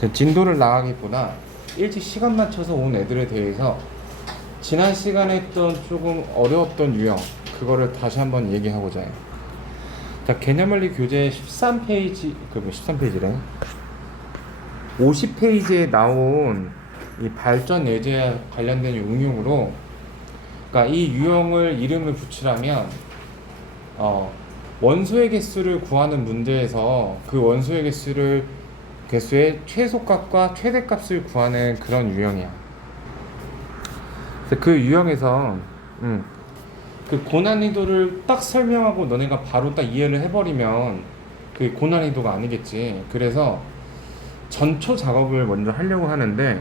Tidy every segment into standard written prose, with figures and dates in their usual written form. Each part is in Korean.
그 진도를 나가기보다 일찍 시간 맞춰서 온 애들에 대해서 지난 시간에 했던 조금 어려웠던 유형 그거를 다시 한번 얘기하고자 해요. 자, 개념원리 교재 13페이지, 13페이지래. 50페이지에 나온 이 발전 예제와 관련된 응용으로, 그러니까 이 유형을 이름을 붙이라면 원소의 개수를 구하는 문제에서 그 원소의 개수의 최소값과 최대값을 구하는 그런 유형이야. 그래서 그 유형에서 그 고난이도를 딱 설명하고 너네가 바로 딱 이해를 해버리면 그 고난이도가 아니겠지. 그래서 전초 작업을 먼저 하려고 하는데,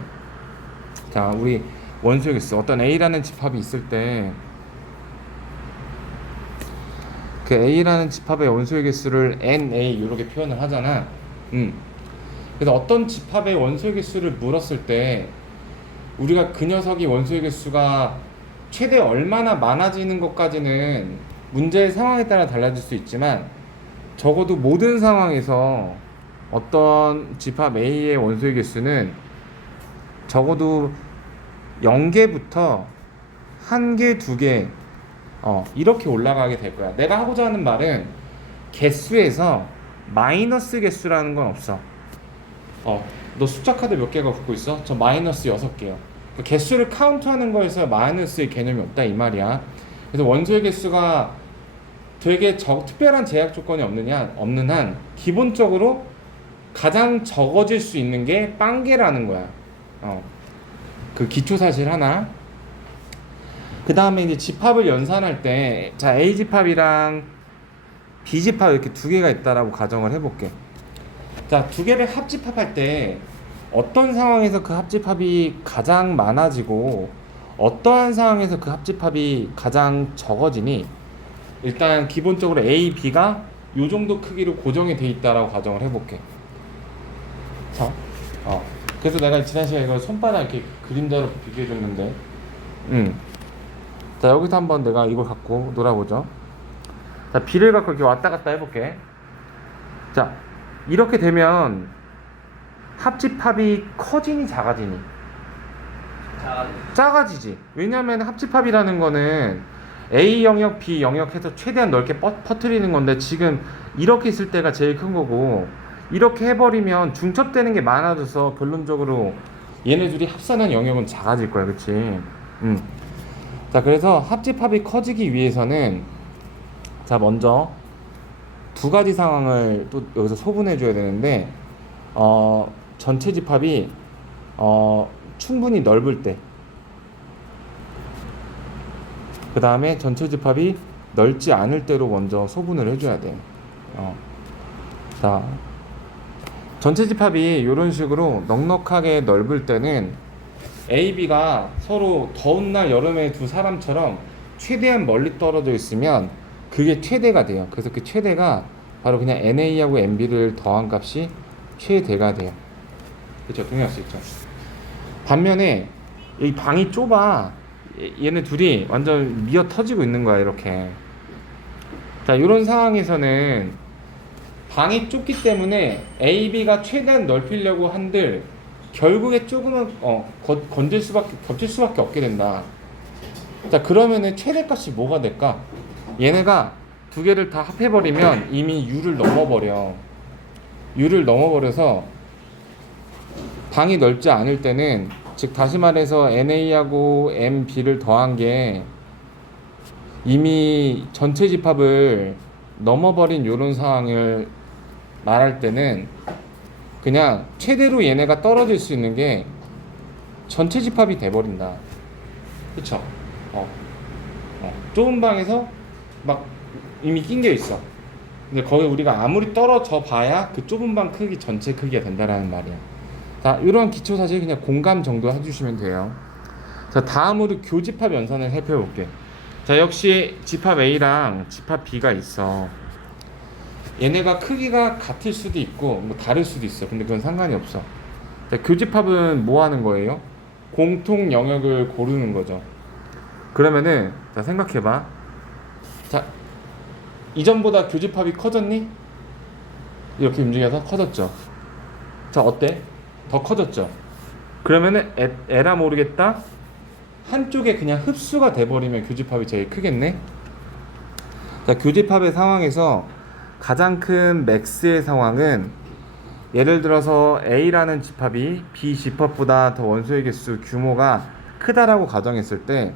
자, 우리 원소의 개수, 어떤 A라는 집합이 있을 때 그 A라는 집합의 원소의 개수를 NA 이렇게 표현을 하잖아. 그래서 어떤 집합의 원소의 개수를 물었을 때 우리가 그 녀석이 원소의 개수가 최대 얼마나 많아지는 것까지는 문제의 상황에 따라 달라질 수 있지만, 적어도 모든 상황에서 어떤 집합 A의 원소의 개수는 적어도 0개부터 1개, 2개 이렇게 올라가게 될 거야. 내가 하고자 하는 말은 개수에서 마이너스 개수라는 건 없어. 너 숫자 카드 몇 개가 갖고 있어? 저 마이너스 6개요. 개수를 카운트하는 거에서 마이너스의 개념이 없다 이 말이야. 그래서 원소의 개수가 되게 특별한 제약 조건이 없는 한 기본적으로 가장 적어질 수 있는 게 빵개라는 거야. 그 기초 사실 하나. 그 다음에 이제 집합을 연산할 때, 자, A 집합이랑 B 집합 이렇게 두 개가 있다라고 가정을 해볼게. 자, 두 개를 합집합할 때 어떤 상황에서 그 합집합이 가장 많아지고 어떠한 상황에서 그 합집합이 가장 적어지니, 일단 기본적으로 A, B가 요 정도 크기로 고정이 돼 있다라고 가정을 해볼게. 자, 그래서 내가 지난 시간에 이거 손바닥 이렇게 그림자로 비교해줬는데, 자, 여기서 한번 내가 이걸 갖고 놀아보죠. 자, B를 갖고 이렇게 왔다 갔다 해볼게. 자, 이렇게 되면 합집합이 커지니 작아지니? 작아지지. 왜냐면 합집합이라는 거는 A 영역, B 영역 해서 최대한 넓게 퍼뜨리는 건데, 지금 이렇게 있을 때가 제일 큰 거고, 이렇게 해버리면 중첩되는 게 많아져서 결론적으로 얘네 둘이 합산한 영역은 작아질 거야. 그치? 자, 그래서 합집합이 커지기 위해서는, 자, 먼저 두 가지 상황을 또 여기서 소분해 줘야 되는데, 전체 집합이 충분히 넓을 때, 그 다음에 전체 집합이 넓지 않을 때로 먼저 소분을 해줘야 돼. 자, 전체 집합이 이런 식으로 넉넉하게 넓을 때는 A, B가 서로 더운 날 여름에 두 사람처럼 최대한 멀리 떨어져 있으면 그게 최대가 돼요. 그래서 그 최대가 바로 그냥 NA하고 NB를 더한 값이 최대가 돼요. 그렇죠? 동의할 수 있죠. 반면에 이 방이 좁아. 얘네 둘이 완전 미어 터지고 있는 거야, 이렇게. 자, 이런 상황에서는 방이 좁기 때문에 A, B가 최대한 넓히려고 한들 결국에 조금은 겹칠 수밖에 없게 된다. 자, 그러면은 최대값이 뭐가 될까? 얘네가 두 개를 다 합해버리면 이미 U를 넘어버려. U를 넘어버려서 방이 넓지 않을 때는, 즉 다시 말해서 NA하고 MB를 더한 게 이미 전체 집합을 넘어버린 이런 상황을 말할 때는 그냥 최대로 얘네가 떨어질 수 있는 게 전체 집합이 돼버린다. 그쵸? 좁은 방에서 막 이미 낑겨 있어. 근데 거기 우리가 아무리 떨어져 봐야 그 좁은 방 크기 전체 크기가 된다라는 말이야. 자, 이런 기초 사실 그냥 공감 정도 해주시면 돼요. 자, 다음으로 교집합 연산을 살펴볼게. 자, 역시 집합 A랑 집합 B가 있어. 얘네가 크기가 같을 수도 있고 뭐 다를 수도 있어. 근데 그건 상관이 없어. 자, 교집합은 뭐 하는 거예요? 공통 영역을 고르는 거죠. 그러면은, 자, 생각해봐. 자, 이전보다 교집합이 커졌니? 이렇게 움직여서 커졌죠. 자, 어때? 더 커졌죠? 그러면은 에라 모르겠다. 한쪽에 그냥 흡수가 돼버리면 교집합이 제일 크겠네. 자, 교집합의 상황에서 가장 큰 맥스의 상황은 예를 들어서 A라는 집합이 B 집합보다 더 원소의 개수 규모가 크다라고 가정했을 때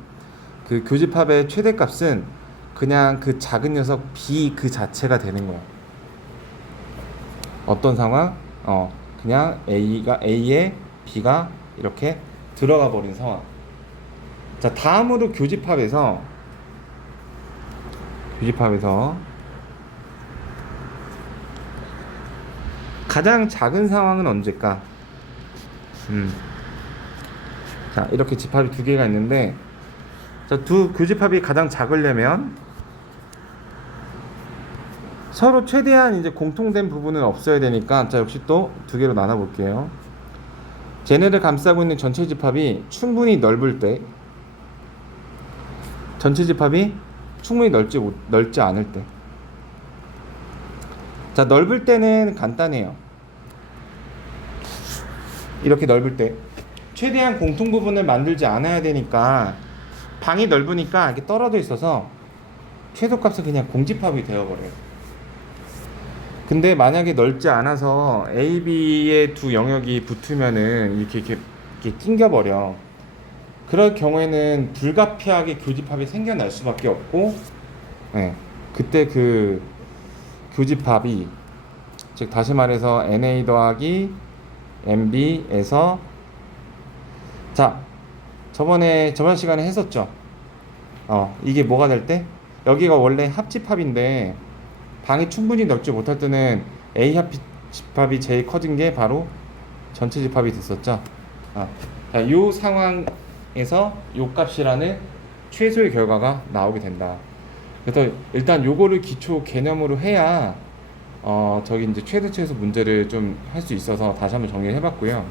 그 교집합의 최대값은 그냥 그 작은 녀석 B 그 자체가 되는 거야. 어떤 상황? 그냥 A에 B가 이렇게 들어가 버린 상황. 자, 다음으로 교집합에서 가장 작은 상황은 언제일까? 자, 이렇게 집합이 두 개가 있는데, 자, 두 교집합이 가장 작으려면 서로 최대한 이제 공통된 부분은 없어야 되니까, 자, 역시 또 두 개로 나눠 볼게요. 쟤네를 감싸고 있는 전체 집합이 충분히 넓을 때, 전체 집합이 충분히 넓지 않을 때. 자, 넓을 때는 간단해요. 이렇게 넓을 때 최대한 공통 부분을 만들지 않아야 되니까 방이 넓으니까 이렇게 떨어져 있어서 최소값은 그냥 공집합이 되어버려요. 근데 만약에 넓지 않아서 A, B의 두 영역이 붙으면은 이렇게 낑겨버려. 그럴 경우에는 불가피하게 교집합이 생겨날 수밖에 없고, 네, 그때 그 교집합이, 즉 다시 말해서 NA 더하기 MB에서, 자, 저번 시간에 했었죠. 이게 뭐가 될 때? 여기가 원래 합집합인데 방이 충분히 넓지 못할 때는 A 합집합이 제일 커진 게 바로 전체 집합이 됐었죠. 자, 이 상황에서 요 값이라는 최소의 결과가 나오게 된다. 그래서 일단 요거를 기초 개념으로 해야 저기 이제 최대-최소 문제를 좀 할 수 있어서 다시 한번 정리를 해봤고요.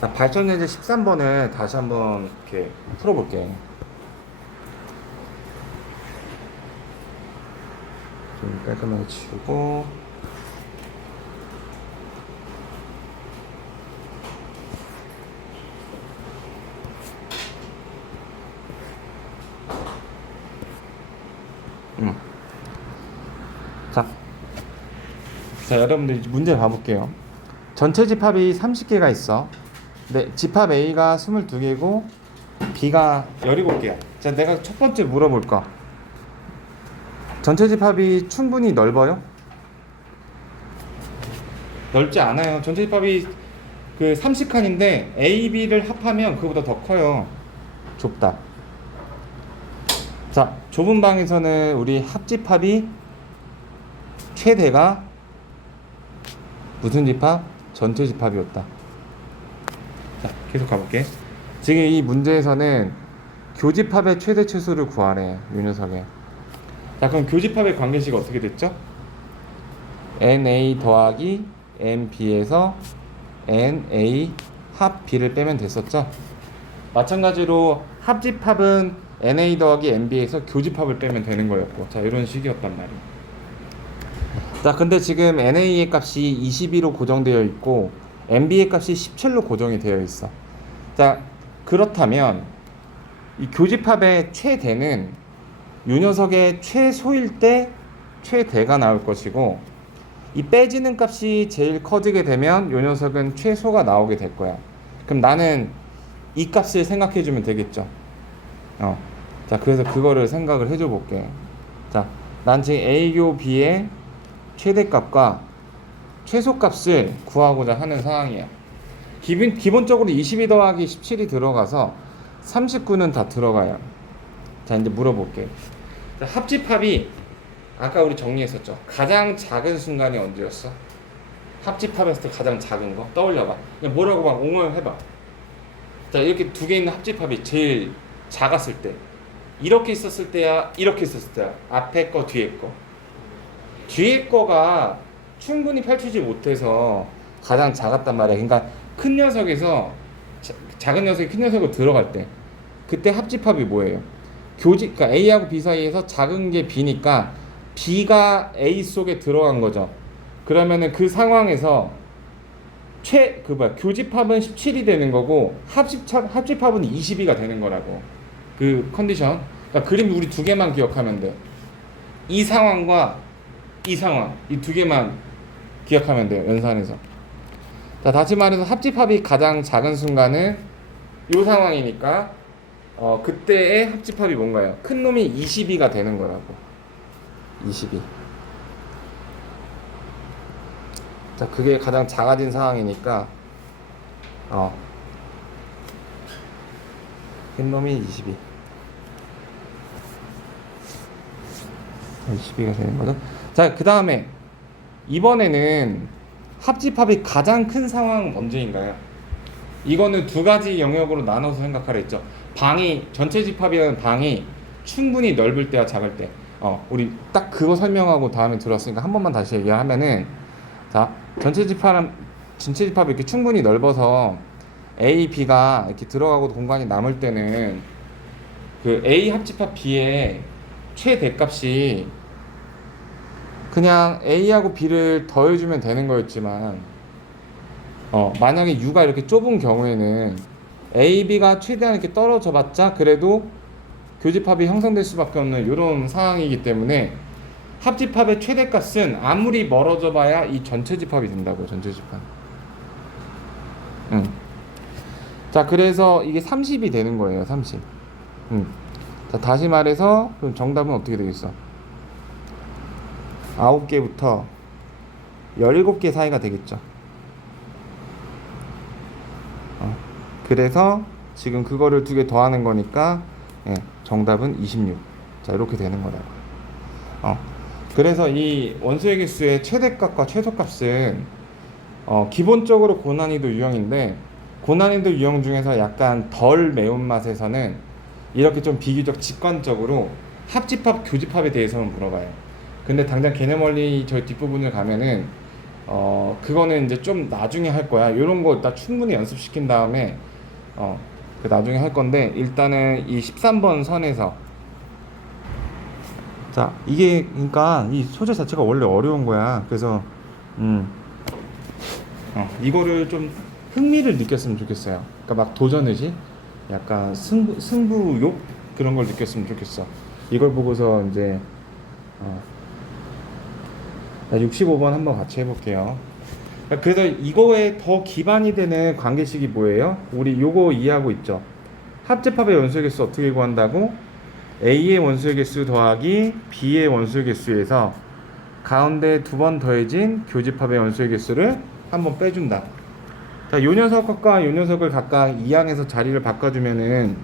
자, 발전예제 13번을 다시 한번 이렇게 풀어볼게. 좀 깔끔하게 치우고. 자, 여러분들 문제 봐볼게요. 전체 집합이 30개가 있어. 네, 집합 A가 22개고 B가 17개야. 자, 내가 첫 번째 물어볼까? 전체 집합이 충분히 넓어요? 넓지 않아요. 전체 집합이 그 30칸인데 A, B를 합하면 그거보다 더 커요. 좁다. 자, 좁은 방에서는 우리 합집합이 최대가 무슨 집합? 전체 집합이었다. 자, 계속 가볼게. 지금 이 문제에서는 교집합의 최대 최소를 구하래, 이 녀석에. 자, 그럼 교집합의 관계식이 어떻게 됐죠? NA 더하기 NB에서 NA 합 B를 빼면 됐었죠? 마찬가지로 합집합은 NA 더하기 NB에서 교집합을 빼면 되는 거였고, 자, 이런 식이었단 말이에요. 자, 근데 지금 NA의 값이 22로 고정되어 있고 NB의 값이 17로 고정이 되어 있어. 자, 그렇다면 이 교집합의 최대는 이 녀석의 최소일 때 최대가 나올 것이고, 이 빼지는 값이 제일 커지게 되면 이 녀석은 최소가 나오게 될 거야. 그럼 나는 이 값을 생각해 주면 되겠죠. 자, 그래서 그거를 생각을 해줘 볼게. 자, 난 지금 A교 B의 최대값과 최소값을 구하고자 하는 상황이야. 기본적으로 22 더하기 17이 들어가서 39는 다 들어가요. 자, 이제 물어볼게. 자, 합집합이 아까 우리 정리했었죠. 가장 작은 순간이 언제였어? 합집합에서 가장 작은 거 떠올려봐. 그냥 뭐라고 막 옹호해봐. 자, 이렇게 두 개 있는 합집합이 제일 작았을 때, 이렇게 있었을 때야, 이렇게 있었을 때야. 앞에 거, 뒤에 거. 뒤에 거가 충분히 펼치지 못해서 가장 작았단 말이야. 그러니까 큰 녀석에서 작은 녀석이 큰 녀석으로 들어갈 때, 그때 합집합이 뭐예요? 그러니까 A하고 B 사이에서 작은 게 B니까 B가 A 속에 들어간 거죠. 그러면은 그 상황에서 교집합은 17이 되는 거고 합집합은 22가 되는 거라고. 그 컨디션. 그러니까 그림 우리 두 개만 기억하면 돼. 이 상황과 이 상황, 이 두 개만 기억하면 돼요, 연산에서. 자, 다시 말해서 합집합이 가장 작은 순간은 이 상황이니까 그때의 합집합이 뭔가요? 큰 놈이 22가 되는 거라고. 22. 자, 그게 가장 작아진 상황이니까 큰 놈이 22. 22가 되는 거죠. 자, 그 다음에 이번에는 합집합이 가장 큰 상황은 언제인가요? 이거는 두 가지 영역으로 나눠서 생각하라 했죠. 방이, 전체 집합이라는 방이 충분히 넓을 때와 작을 때. 우리 딱 그거 설명하고 다음에 들었으니까 한 번만 다시 얘기하면은, 자, 전체 집합이 이렇게 충분히 넓어서 A, B가 이렇게 들어가고 공간이 남을 때는 그 A 합집합 B의 최대값이 그냥 A하고 B를 더해주면 되는 거였지만, 만약에 U가 이렇게 좁은 경우에는 A, B가 최대한 이렇게 떨어져 봤자 그래도 교집합이 형성될 수밖에 없는 이런 상황이기 때문에 합집합의 최대값은 아무리 멀어져 봐야 이 전체 집합이 된다고요. 전체 집합. 자, 그래서 이게 30이 되는 거예요. 30. 자, 다시 말해서 그럼 정답은 어떻게 되겠어? 9개부터 17개 사이가 되겠죠. 그래서 지금 그거를 두 개 더하는 거니까 정답은 26. 자, 이렇게 되는 거라고. 그래서 이 원소의 개수의 최대값과 최소값은 기본적으로 고난이도 유형인데, 고난이도 유형 중에서 약간 덜 매운맛에서는 이렇게 좀 비교적 직관적으로 합집합, 교집합에 대해서는 물어봐요. 근데 당장 개념 원리 저 뒷부분을 가면은 그거는 이제 좀 나중에 할 거야. 이런 거 일단 충분히 연습시킨 다음에 그 나중에 할 건데, 일단은 이 13번 선에서, 자, 이게 그러니까 이 소재 자체가 원래 어려운 거야. 그래서 이거를 좀 흥미를 느꼈으면 좋겠어요. 그러니까 막 도전의식, 약간 승부욕 그런 걸 느꼈으면 좋겠어. 이걸 보고서 이제 65번 한번 같이 해볼게요. 그래서 이거에 더 기반이 되는 관계식이 뭐예요? 우리 요거 이해하고 있죠? 합집합의 원소의 개수 어떻게 구한다고? A의 원소의 개수 더하기 B의 원소의 개수에서 가운데 두 번 더해진 교집합의 원소의 개수를 한번 빼준다. 자, 요 녀석과 요 녀석을 각각 2항에서 자리를 바꿔주면은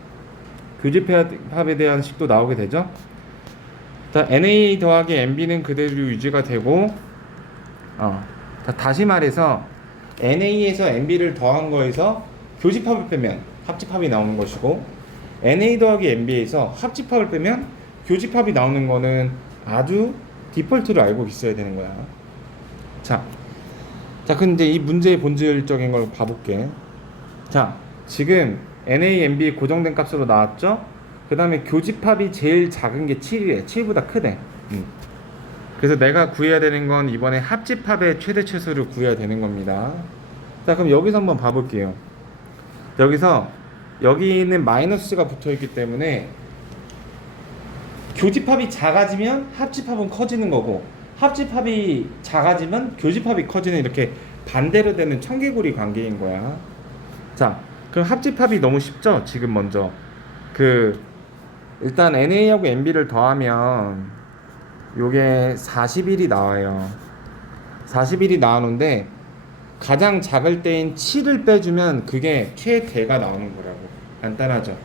교집합에 대한 식도 나오게 되죠. 자, NA 더하기 NB는 그대로 유지가 되고, 자, 다시 말해서 NA에서 NB를 더한 거에서 교집합을 빼면 합집합이 나오는 것이고, NA 더하기 NB에서 합집합을 빼면 교집합이 나오는 거는 아주 디폴트로 알고 있어야 되는 거야. 자, 근데 이 문제의 본질적인 걸 봐볼게. 자, 지금 NA, NB 고정된 값으로 나왔죠? 그 다음에 교집합이 제일 작은 게 7이래. 7보다 크대. 그래서 내가 구해야 되는 건 이번에 합집합의 최대 최소를 구해야 되는 겁니다. 자, 그럼 여기서 한번 봐볼게요. 여기는 마이너스가 붙어있기 때문에 교집합이 작아지면 합집합은 커지는 거고, 합집합이 작아지면 교집합이 커지는, 이렇게 반대로 되는 청개구리 관계인 거야. 자, 그럼 합집합이 너무 쉽죠? 지금 먼저 일단 NA하고 NB를 더하면 요게 41이 나와요. 41이 나오는데 가장 작을 때인 7을 빼주면 그게 최대가 나오는 거라고. 간단하죠?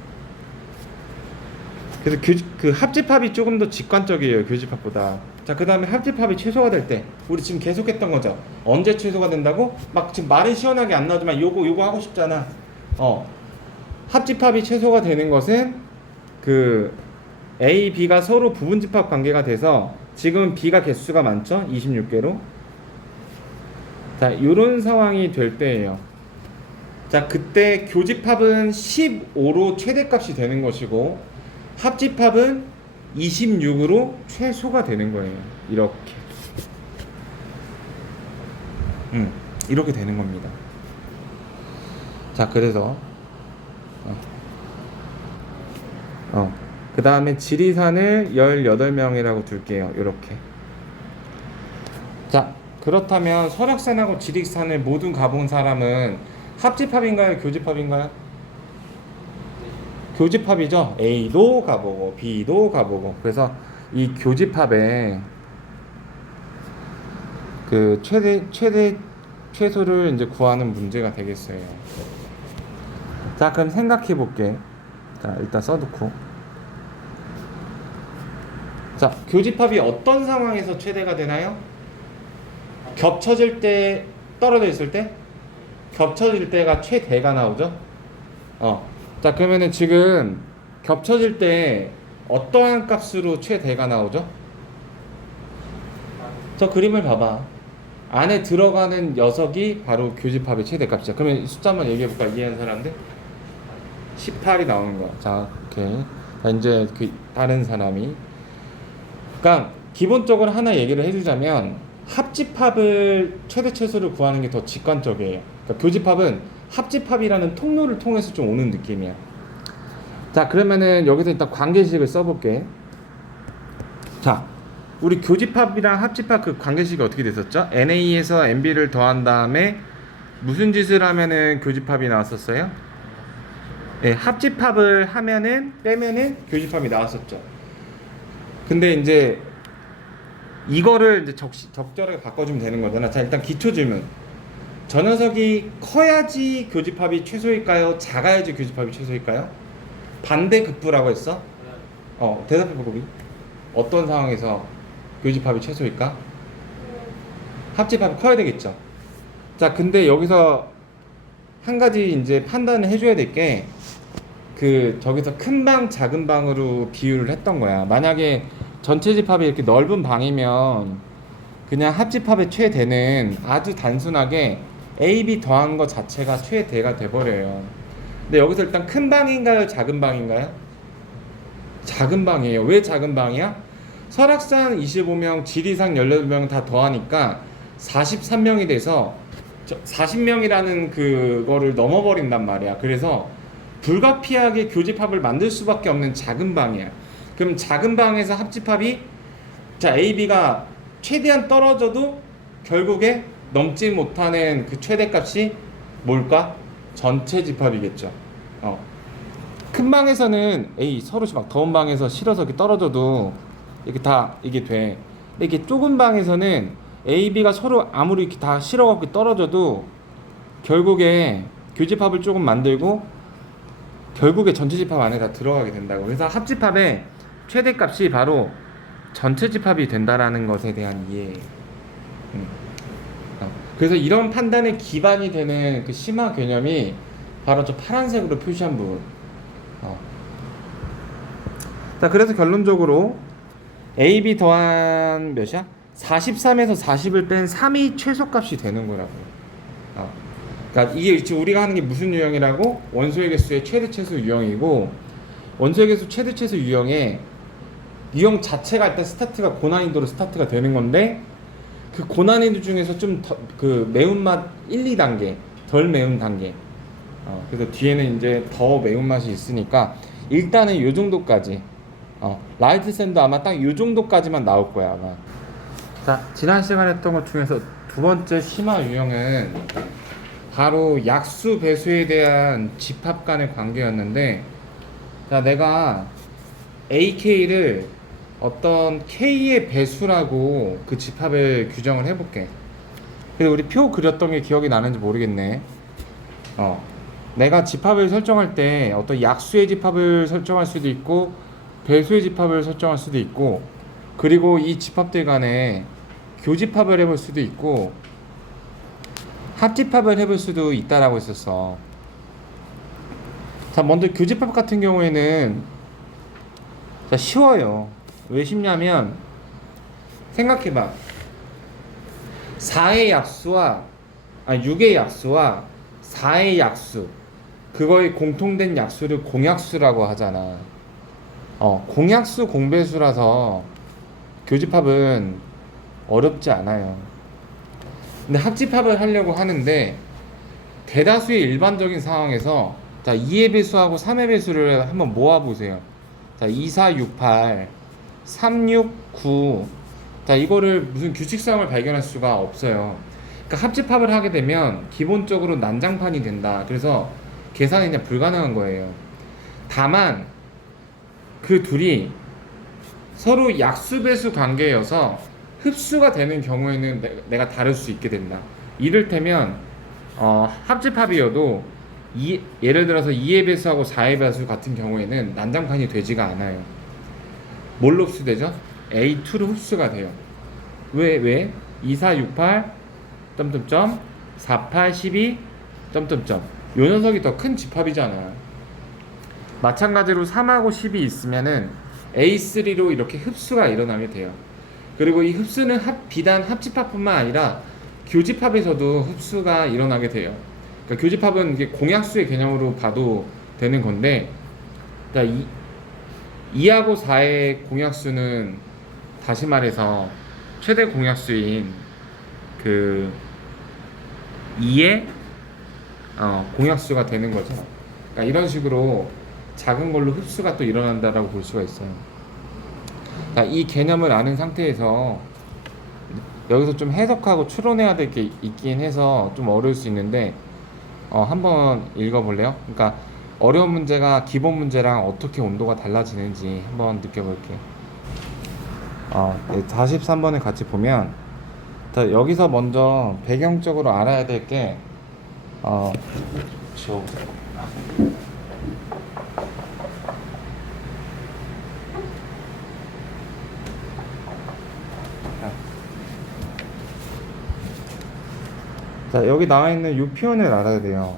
그래서 그 합집합이 조금 더 직관적이에요, 교집합보다. 자, 그 다음에 합집합이 최소가 될 때, 우리 지금 계속했던 거죠. 언제 최소가 된다고? 막 지금 말은 시원하게 안 나오지만 요거 하고 싶잖아. 합집합이 최소가 되는 것은 A, B가 서로 부분집합 관계가 돼서, 지금 B가 개수가 많죠? 26개로. 자, 요런 상황이 될 때예요. 자, 그때 교집합은 15로 최대값이 되는 것이고, 합집합은 26으로 최소가 되는 거예요. 이렇게. 이렇게 되는 겁니다. 자, 그래서 그 다음에 지리산을 18명이라고 둘게요. 요렇게. 자, 그렇다면 설악산하고 지리산을 모두 가본 사람은 합집합인가요? 교집합인가요? 교집합이죠. A도 가보고 B도 가보고. 그래서 이 교집합에 그 최소를 이제 구하는 문제가 되겠어요. 자, 그럼 생각해 볼게. 자, 일단 써놓고. 자, 교집합이 어떤 상황에서 최대가 되나요? 겹쳐질 때, 떨어져 있을 때? 겹쳐질 때가 최대가 나오죠? 자, 그러면은 지금 겹쳐질 때 어떠한 값으로 최대가 나오죠? 저 그림을 봐봐. 안에 들어가는 녀석이 바로 교집합의 최대값이야. 그러면 숫자 한번 얘기해볼까? 이해하는 사람들? 18이 나오는 거야. 자, 오케이. 자, 이제 그 다른 사람이. 그러니까 기본적으로 하나 얘기를 해주자면 합집합을 최대 최소를 구하는 게 더 직관적이에요. 그러니까 교집합은 합집합이라는 통로를 통해서 좀 오는 느낌이야. 자, 그러면은 여기서 일단 관계식을 써볼게. 자, 우리 교집합이랑 합집합 그 관계식이 어떻게 됐었죠? NA에서 NB를 더한 다음에 무슨 짓을 하면은 교집합이 나왔었어요? 네, 합집합을 하면은 빼면은 교집합이 나왔었죠. 근데 이제 이거를 이제 적절하게 바꿔주면 되는 거잖아. 자, 일단 기초 질문. 저 녀석이 커야지 교집합이 최소일까요? 작아야지 교집합이 최소일까요? 반대급부라고 했어? 대답해보고. 어떤 상황에서 교집합이 최소일까? 합집합이 커야 되겠죠. 자, 근데 여기서 한 가지 이제 판단을 해줘야 될 게 저기서 큰 방, 작은 방으로 비유를 했던 거야. 만약에 전체 집합이 이렇게 넓은 방이면 그냥 합집합의 최대는 아주 단순하게 A, B 더한 것 자체가 최대가 돼버려요. 근데 여기서 일단 큰 방인가요? 작은 방인가요? 작은 방이에요. 왜 작은 방이야? 설악산 25명, 지리산 18명 다 더하니까 43명이 돼서 40명이라는 그거를 넘어버린단 말이야. 그래서 불가피하게 교집합을 만들 수밖에 없는 작은 방이야. 그럼 작은 방에서 합집합이 자, A, B가 최대한 떨어져도 결국에 넘지 못하는 그 최대값이 뭘까? 전체 집합이겠죠. 큰 방에서는 서로 막 더운 방에서 실어서 이렇게 떨어져도 이렇게 다 이게 돼. 근데 이렇게 좁은 방에서는 A, B가 서로 아무리 이렇게 다 실어갖고 떨어져도 결국에 교집합을 조금 만들고 결국에 전체 집합 안에 다 들어가게 된다고. 그래서 합집합의 최대값이 바로 전체 집합이 된다라는 것에 대한 이해. 그래서 이런 판단에 기반이 되는 그 심화 개념이 바로 저 파란색으로 표시한 부분. 자, 그래서 결론적으로 A, B 더한 몇이야? 43에서 40을 뺀 3이 최소값이 되는 거라고요. 그러니까 이게 지금 우리가 하는 게 무슨 유형이라고? 원소의 개수의 최대 최소 유형이고, 원소의 개수 최대 최소 유형의 유형 자체가 일단 스타트가 고난이도로 스타트가 되는 건데, 그 고난이도 중에서 좀 그 매운맛 1, 2단계 덜 매운 단계. 그래서 뒤에는 이제 더 매운맛이 있으니까 일단은 요 정도까지. 라이트 쌤도 아마 딱 요 정도까지만 나올 거야 아마. 자, 지난 시간에 했던 것 중에서 두 번째 심화 유형은 바로 약수 배수에 대한 집합 간의 관계였는데, 자, 내가 AK를 어떤 K의 배수라고 그 집합을 규정을 해볼게. 그래서 우리 표 그렸던 게 기억이 나는지 모르겠네. 내가 집합을 설정할 때 어떤 약수의 집합을 설정할 수도 있고 배수의 집합을 설정할 수도 있고, 그리고 이 집합들 간에 교집합을 해볼 수도 있고 합집합을 해볼 수도 있다라고 했었어. 자, 먼저 교집합 같은 경우에는 자, 쉬워요. 왜 쉽냐면 생각해봐. 4의 약수와 6의 약수와 4의 약수, 그거의 공통된 약수를 공약수라고 하잖아. 공약수 공배수라서 교집합은 어렵지 않아요. 근데 합집합을 하려고 하는데 대다수의 일반적인 상황에서 자 2의 배수하고 3의 배수를 한번 모아보세요. 자 2, 4, 6, 8 3, 6, 9 자 이거를 무슨 규칙성을 발견할 수가 없어요. 그러니까 합집합을 하게 되면 기본적으로 난장판이 된다. 그래서 계산이 그냥 불가능한 거예요. 다만 그 둘이 서로 약수배수 관계여서 흡수가 되는 경우에는 내가 다를 수 있게 된다. 이를테면 합집합이어도 예를 들어서 2의 배수하고 4의 배수 같은 경우에는 난장판이 되지가 않아요. 뭘로 흡수되죠? A2로 흡수가 돼요. 왜? 2, 4, 6, 8 점점점 4, 8, 12 점점점 요 녀석이 더 큰 집합이잖아. 마찬가지로 3하고 10이 있으면은 A3로 이렇게 흡수가 일어나게 돼요. 그리고 이 흡수는 비단 합집합뿐만 아니라 교집합에서도 흡수가 일어나게 돼요. 그러니까 교집합은 이게 공약수의 개념으로 봐도 되는 건데, 그러니까 2하고 4의 공약수는 다시 말해서 최대 공약수인 그 2의 공약수가 되는 거죠. 그러니까 이런 식으로 작은 걸로 흡수가 또 일어난다라고 볼 수가 있어요. 그러니까 이 개념을 아는 상태에서 여기서 좀 해석하고 추론해야 될 게 있긴 해서 좀 어려울 수 있는데 한번 읽어볼래요? 그러니까 어려운 문제가 기본 문제랑 어떻게 온도가 달라지는지 한번 느껴볼게요. 43번을 같이 보면 여기서 먼저 배경적으로 알아야 될 게 자, 여기 나와 있는 이 표현을 알아야 돼요.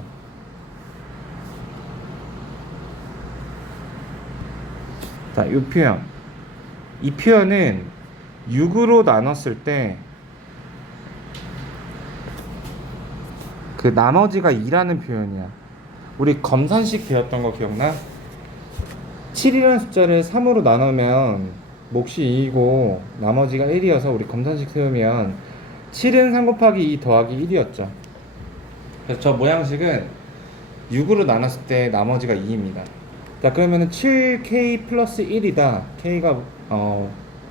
자, 이 표현. 이 표현은 6으로 나눴을 때 그 나머지가 2라는 표현이야. 우리 검산식 배웠던 거 기억나? 7이라는 숫자를 3으로 나누면 몫이 2이고 나머지가 1이어서 우리 검산식 세우면 7은 3 곱하기 2 더하기 1이었죠. 그래서 저 모양식은 6으로 나눴을 때 나머지가 2입니다. 자, 그러면은 7k 플러스 1이다. k가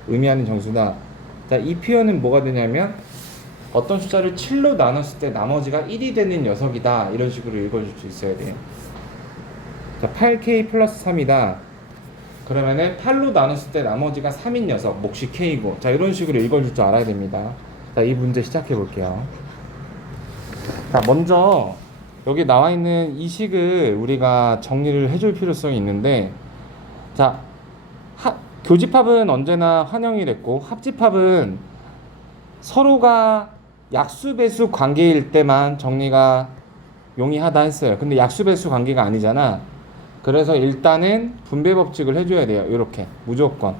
의미하는 정수다. 자, 이 표현은 뭐가 되냐면 어떤 숫자를 7로 나눴을 때 나머지가 1이 되는 녀석이다. 이런 식으로 읽어줄 수 있어야 돼요. 자, 8k 플러스 3이다. 그러면은 8로 나눴을 때 나머지가 3인 녀석, 몫이 k고. 자, 이런 식으로 읽어줄 줄 알아야 됩니다. 자, 이 문제 시작해 볼게요. 자, 먼저 여기 나와 있는 이 식을 우리가 정리를 해줄 필요성이 있는데, 자, 교집합은 언제나 환영이랬고 합집합은 서로가 약수배수 관계일 때만 정리가 용이하다 했어요. 근데 약수배수 관계가 아니잖아. 그래서 일단은 분배 법칙을 해줘야 돼요. 이렇게 무조건.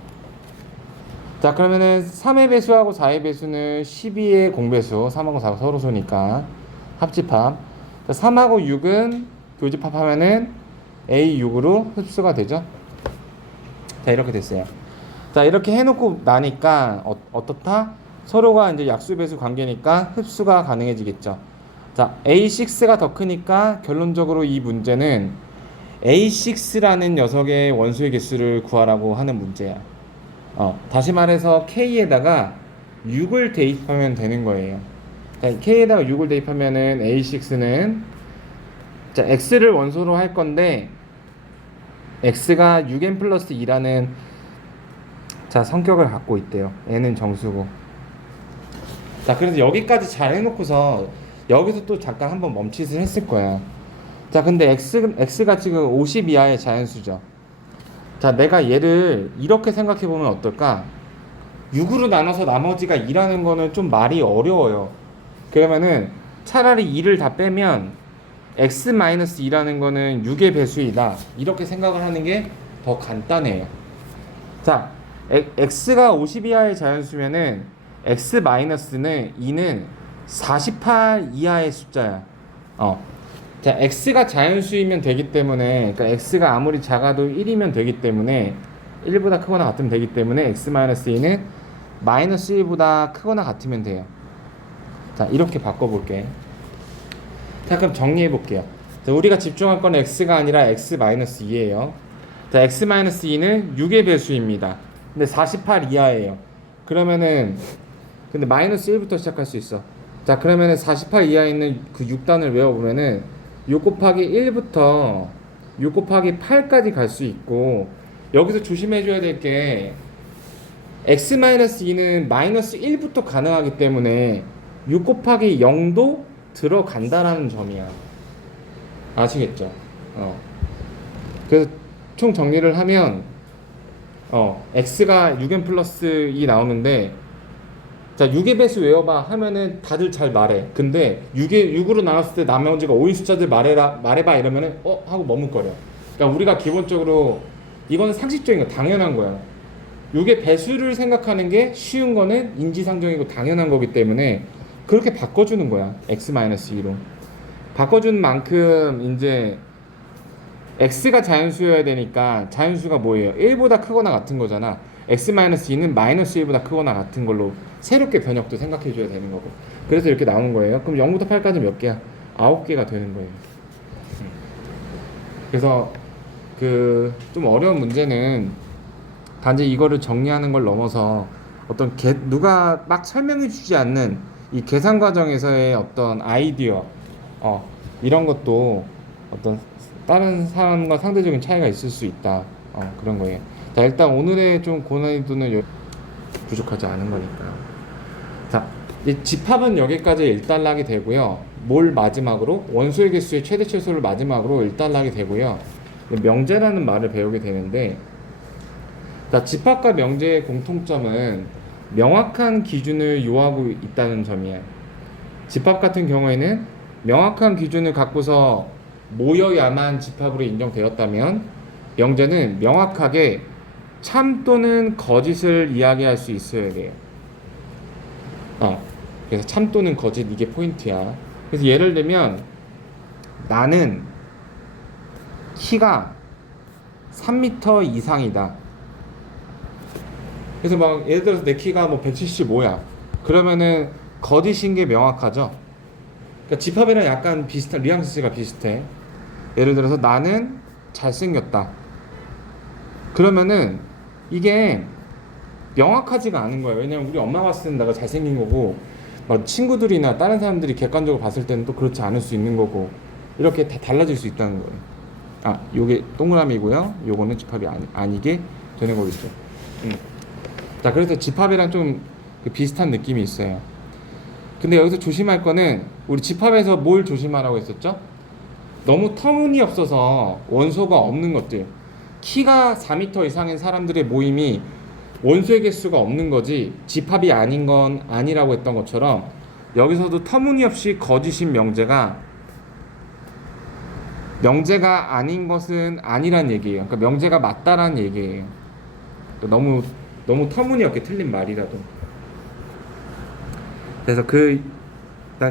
자, 그러면은 3의 배수하고 4의 배수는 12의 공배수, 3하고 4가 서로소니까 합집합. 자, 3하고 6은 교집합하면은 A6으로 흡수가 되죠. 자, 이렇게 됐어요. 자, 이렇게 해놓고 나니까 어떻다? 서로가 이제 약수배수 관계니까 흡수가 가능해지겠죠. 자, A6가 더 크니까 결론적으로 이 문제는 A6라는 녀석의 원소의 개수를 구하라고 하는 문제야. 다시 말해서 K에다가 6을 대입하면 되는 거예요. 자, K에다가 6을 대입하면은 A6는 자, X를 원소로 할 건데 X가 6n 플러스 2라는 자, 성격을 갖고 있대요. N은 정수고. 자, 그래서 여기까지 잘 해놓고서 여기서 또 잠깐 한번 멈칫을 했을 거야. 자, 근데 X가 지금 50 이하의 자연수죠. 자, 내가 얘를 이렇게 생각해 보면 어떨까? 6으로 나눠서 나머지가 2라는 거는 좀 말이 어려워요. 그러면은 차라리 2를 다 빼면 X-2라는 거는 6의 배수이다. 이렇게 생각을 하는 게 더 간단해요. 자, X가 50 이하의 자연수면은 X-는 2는 48 이하의 숫자야. 자, X가 자연수이면 되기 때문에, 그러니까 X가 아무리 작아도 1이면 되기 때문에 1보다 크거나 같으면 되기 때문에 X-2는 마이너스 1보다 크거나 같으면 돼요. 자, 이렇게 바꿔볼게. 자, 그럼 정리해 볼게요. 자, 우리가 집중할 건 x가 아니라 x-2예요. 자, x-2는 6의 배수입니다. 근데 48 이하예요. 그러면은 근데 마이너스 1부터 시작할 수 있어. 자, 그러면은 48 이하에 있는 그 6단을 외워보면은 6 곱하기 1부터 6 곱하기 8까지 갈 수 있고, 여기서 조심해줘야 될 게 x-2는 마이너스 1부터 가능하기 때문에 6 곱하기 0도 들어간다라는 점이야. 아시겠죠? 그래서 총 정리를 하면 x가 6n 플러스 2 나오는데, 자, 6의 배수 외워봐 하면은 다들 잘 말해. 근데 6으로 나눴을 때 나머지가 5인 숫자들 말해봐 이러면은 하고 머뭇거려. 그러니까 우리가 기본적으로 이거는 상식적인 거, 당연한 거야. 6의 배수를 생각하는 게 쉬운 거는 인지상정이고 당연한 거기 때문에 그렇게 바꿔주는 거야. x-2로 바꿔준 만큼 이제 x가 자연수여야 되니까, 자연수가 뭐예요? 1보다 크거나 같은 거잖아. x-2는 마이너스 1보다 크거나 같은 걸로 새롭게 변형도 생각해 줘야 되는 거고. 그래서 이렇게 나오는 거예요. 그럼 0부터 8까지 몇 개야? 9개가 되는 거예요. 그래서 그 좀 어려운 문제는 단지 이거를 정리하는 걸 넘어서 어떤 누가 막 설명해 주지 않는 이 계산 과정에서의 어떤 아이디어, 이런 것도 어떤 다른 사람과 상대적인 차이가 있을 수 있다. 그런 거예요. 자, 일단 오늘의 좀 고난이도는 부족하지 않은 거니까. 자, 이 집합은 여기까지 일단락이 되고요. 뭘 마지막으로? 원소의 개수의 최대 최소를 마지막으로 일단락이 되고요. 명제라는 말을 배우게 되는데, 자, 집합과 명제의 공통점은 명확한 기준을 요하고 있다는 점이에요. 집합 같은 경우에는 명확한 기준을 갖고서 모여야만 집합으로 인정되었다면, 명제는 명확하게 참 또는 거짓을 이야기할 수 있어야 돼요. 그래서 참 또는 거짓, 이게 포인트야. 그래서 예를 들면 나는 키가 3m 이상이다. 그래서 막 예를 들어서 내 키가 뭐 175야. 그러면은 거짓인 게 명확하죠. 그러니까 집합이랑 약간 비슷한, 뉘앙스가 비슷해. 예를 들어서 나는 잘생겼다. 그러면은 이게 명확하지가 않은 거예요. 왜냐면 우리 엄마가 봤을 때는 내가 잘생긴 거고, 막 친구들이나 다른 사람들이 객관적으로 봤을 때는 또 그렇지 않을 수 있는 거고, 이렇게 다 달라질 수 있다는 거예요. 요게 동그라미고요. 요거는 집합이 아니게 되는 거겠죠. 자, 그래서 집합이랑 좀 비슷한 느낌이 있어요. 근데 여기서 조심할 거는, 우리 집합에서 뭘 조심하라고 했었죠? 너무 터무니없어서 원소가 없는 것들, 키가 4m 이상인 사람들의 모임이 원소의 개수가 없는 거지 집합이 아닌 건 아니라고 했던 것처럼, 여기서도 터무니없이 거짓인 명제가 아닌 것은 아니란 얘기예요. 그러니까 명제가 맞다란 얘기예요. 너무 터무니없게 틀린 말이라도. 그래서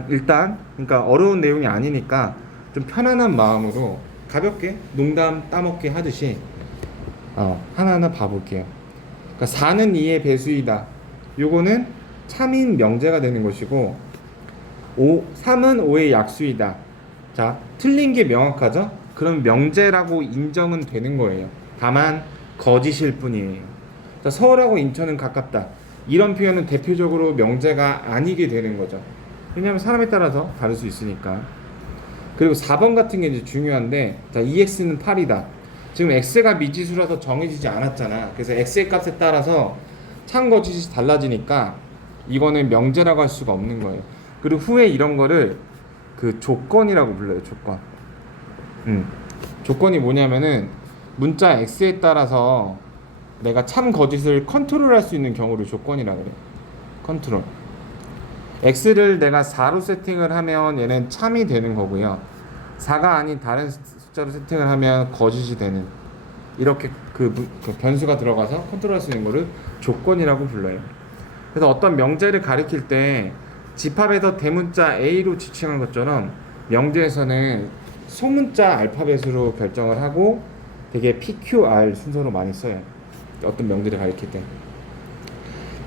일단 그러니까 어려운 내용이 아니니까 좀 편안한 마음으로 가볍게 농담 따먹게 하듯이 하나하나 봐볼게요. 그러니까 4는 2의 배수이다. 요거는 참인 명제가 되는 것이고, 3은 5의 약수이다. 자, 틀린 게 명확하죠? 그럼 명제라고 인정은 되는 거예요. 다만 거짓일 뿐이에요. 자, 서울하고 인천은 가깝다. 이런 표현은 대표적으로 명제가 아니게 되는 거죠. 왜냐하면 사람에 따라서 다를 수 있으니까. 그리고 4번 같은 게 이제 중요한데, 자, EX는 8이다. 지금 X가 미지수라서 정해지지 않았잖아. 그래서 X의 값에 따라서 참 거짓이 달라지니까 이거는 명제라고 할 수가 없는 거예요. 그리고 후에 이런 거를 그 조건이라고 불러요. 조건. 조건이 뭐냐면은 문자 X에 따라서 내가 참 거짓을 컨트롤할 수 있는 경우를 조건이라고 그래요. 컨트롤. X를 내가 4로 세팅을 하면 얘는 참이 되는 거고요. 4가 아닌 다른 숫자로 세팅을 하면 거짓이 되는, 이렇게 그 변수가 들어가서 컨트롤할 수 있는 거를 조건이라고 불러요. 그래서 어떤 명제를 가리킬 때 집합에서 대문자 A로 지칭한 것처럼 명제에서는 소문자 알파벳으로 결정을 하고 되게 PQR 순서로 많이 써요. 어떤 명제를 가리킬 때.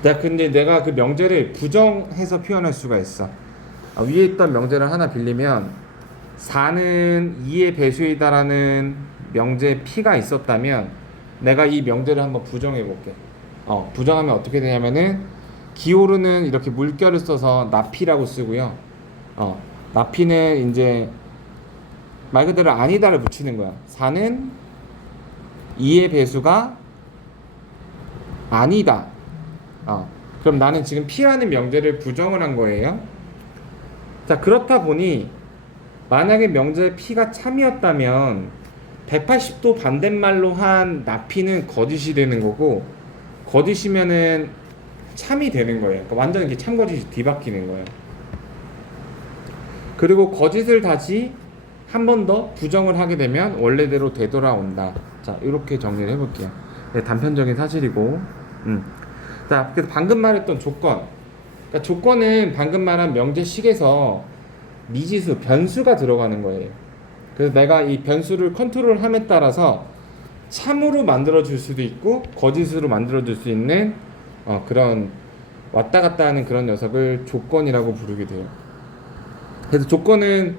자, 근데 내가 그 명제를 부정해서 표현할 수가 있어. 위에 있던 명제를 하나 빌리면 4는 2의 배수이다라는 명제 P가 있었다면 내가 이 명제를 한번 부정해 볼게. 부정하면 어떻게 되냐면은 기호르는 이렇게 물결을 써서 나피라고 쓰고요. 나피는 이제 말 그대로 아니다를 붙이는 거야. 4는 2의 배수가 아니다. 그럼 나는 지금 P라는 명제를 부정을 한 거예요. 자, 그렇다 보니 만약에 명제 P가 참이었다면 180도 반대말로 한 나피는 거짓이 되는 거고, 거짓이면은 참이 되는 거예요. 그러니까 완전 이렇게 참거짓이 뒤바뀌는 거예요. 그리고 거짓을 다시 한 번 더 부정을 하게 되면 원래대로 되돌아온다. 자, 이렇게 정리를 해볼게요. 네, 단편적인 사실이고. 자, 그래서 방금 말했던 조건. 그러니까 조건은 방금 말한 명제식에서 미지수, 변수가 들어가는 거예요. 그래서 내가 이 변수를 컨트롤함에 따라서 참으로 만들어줄 수도 있고 거짓으로 만들어줄 수 있는 그런 왔다 갔다 하는 그런 녀석을 조건이라고 부르게 돼요. 그래서 조건은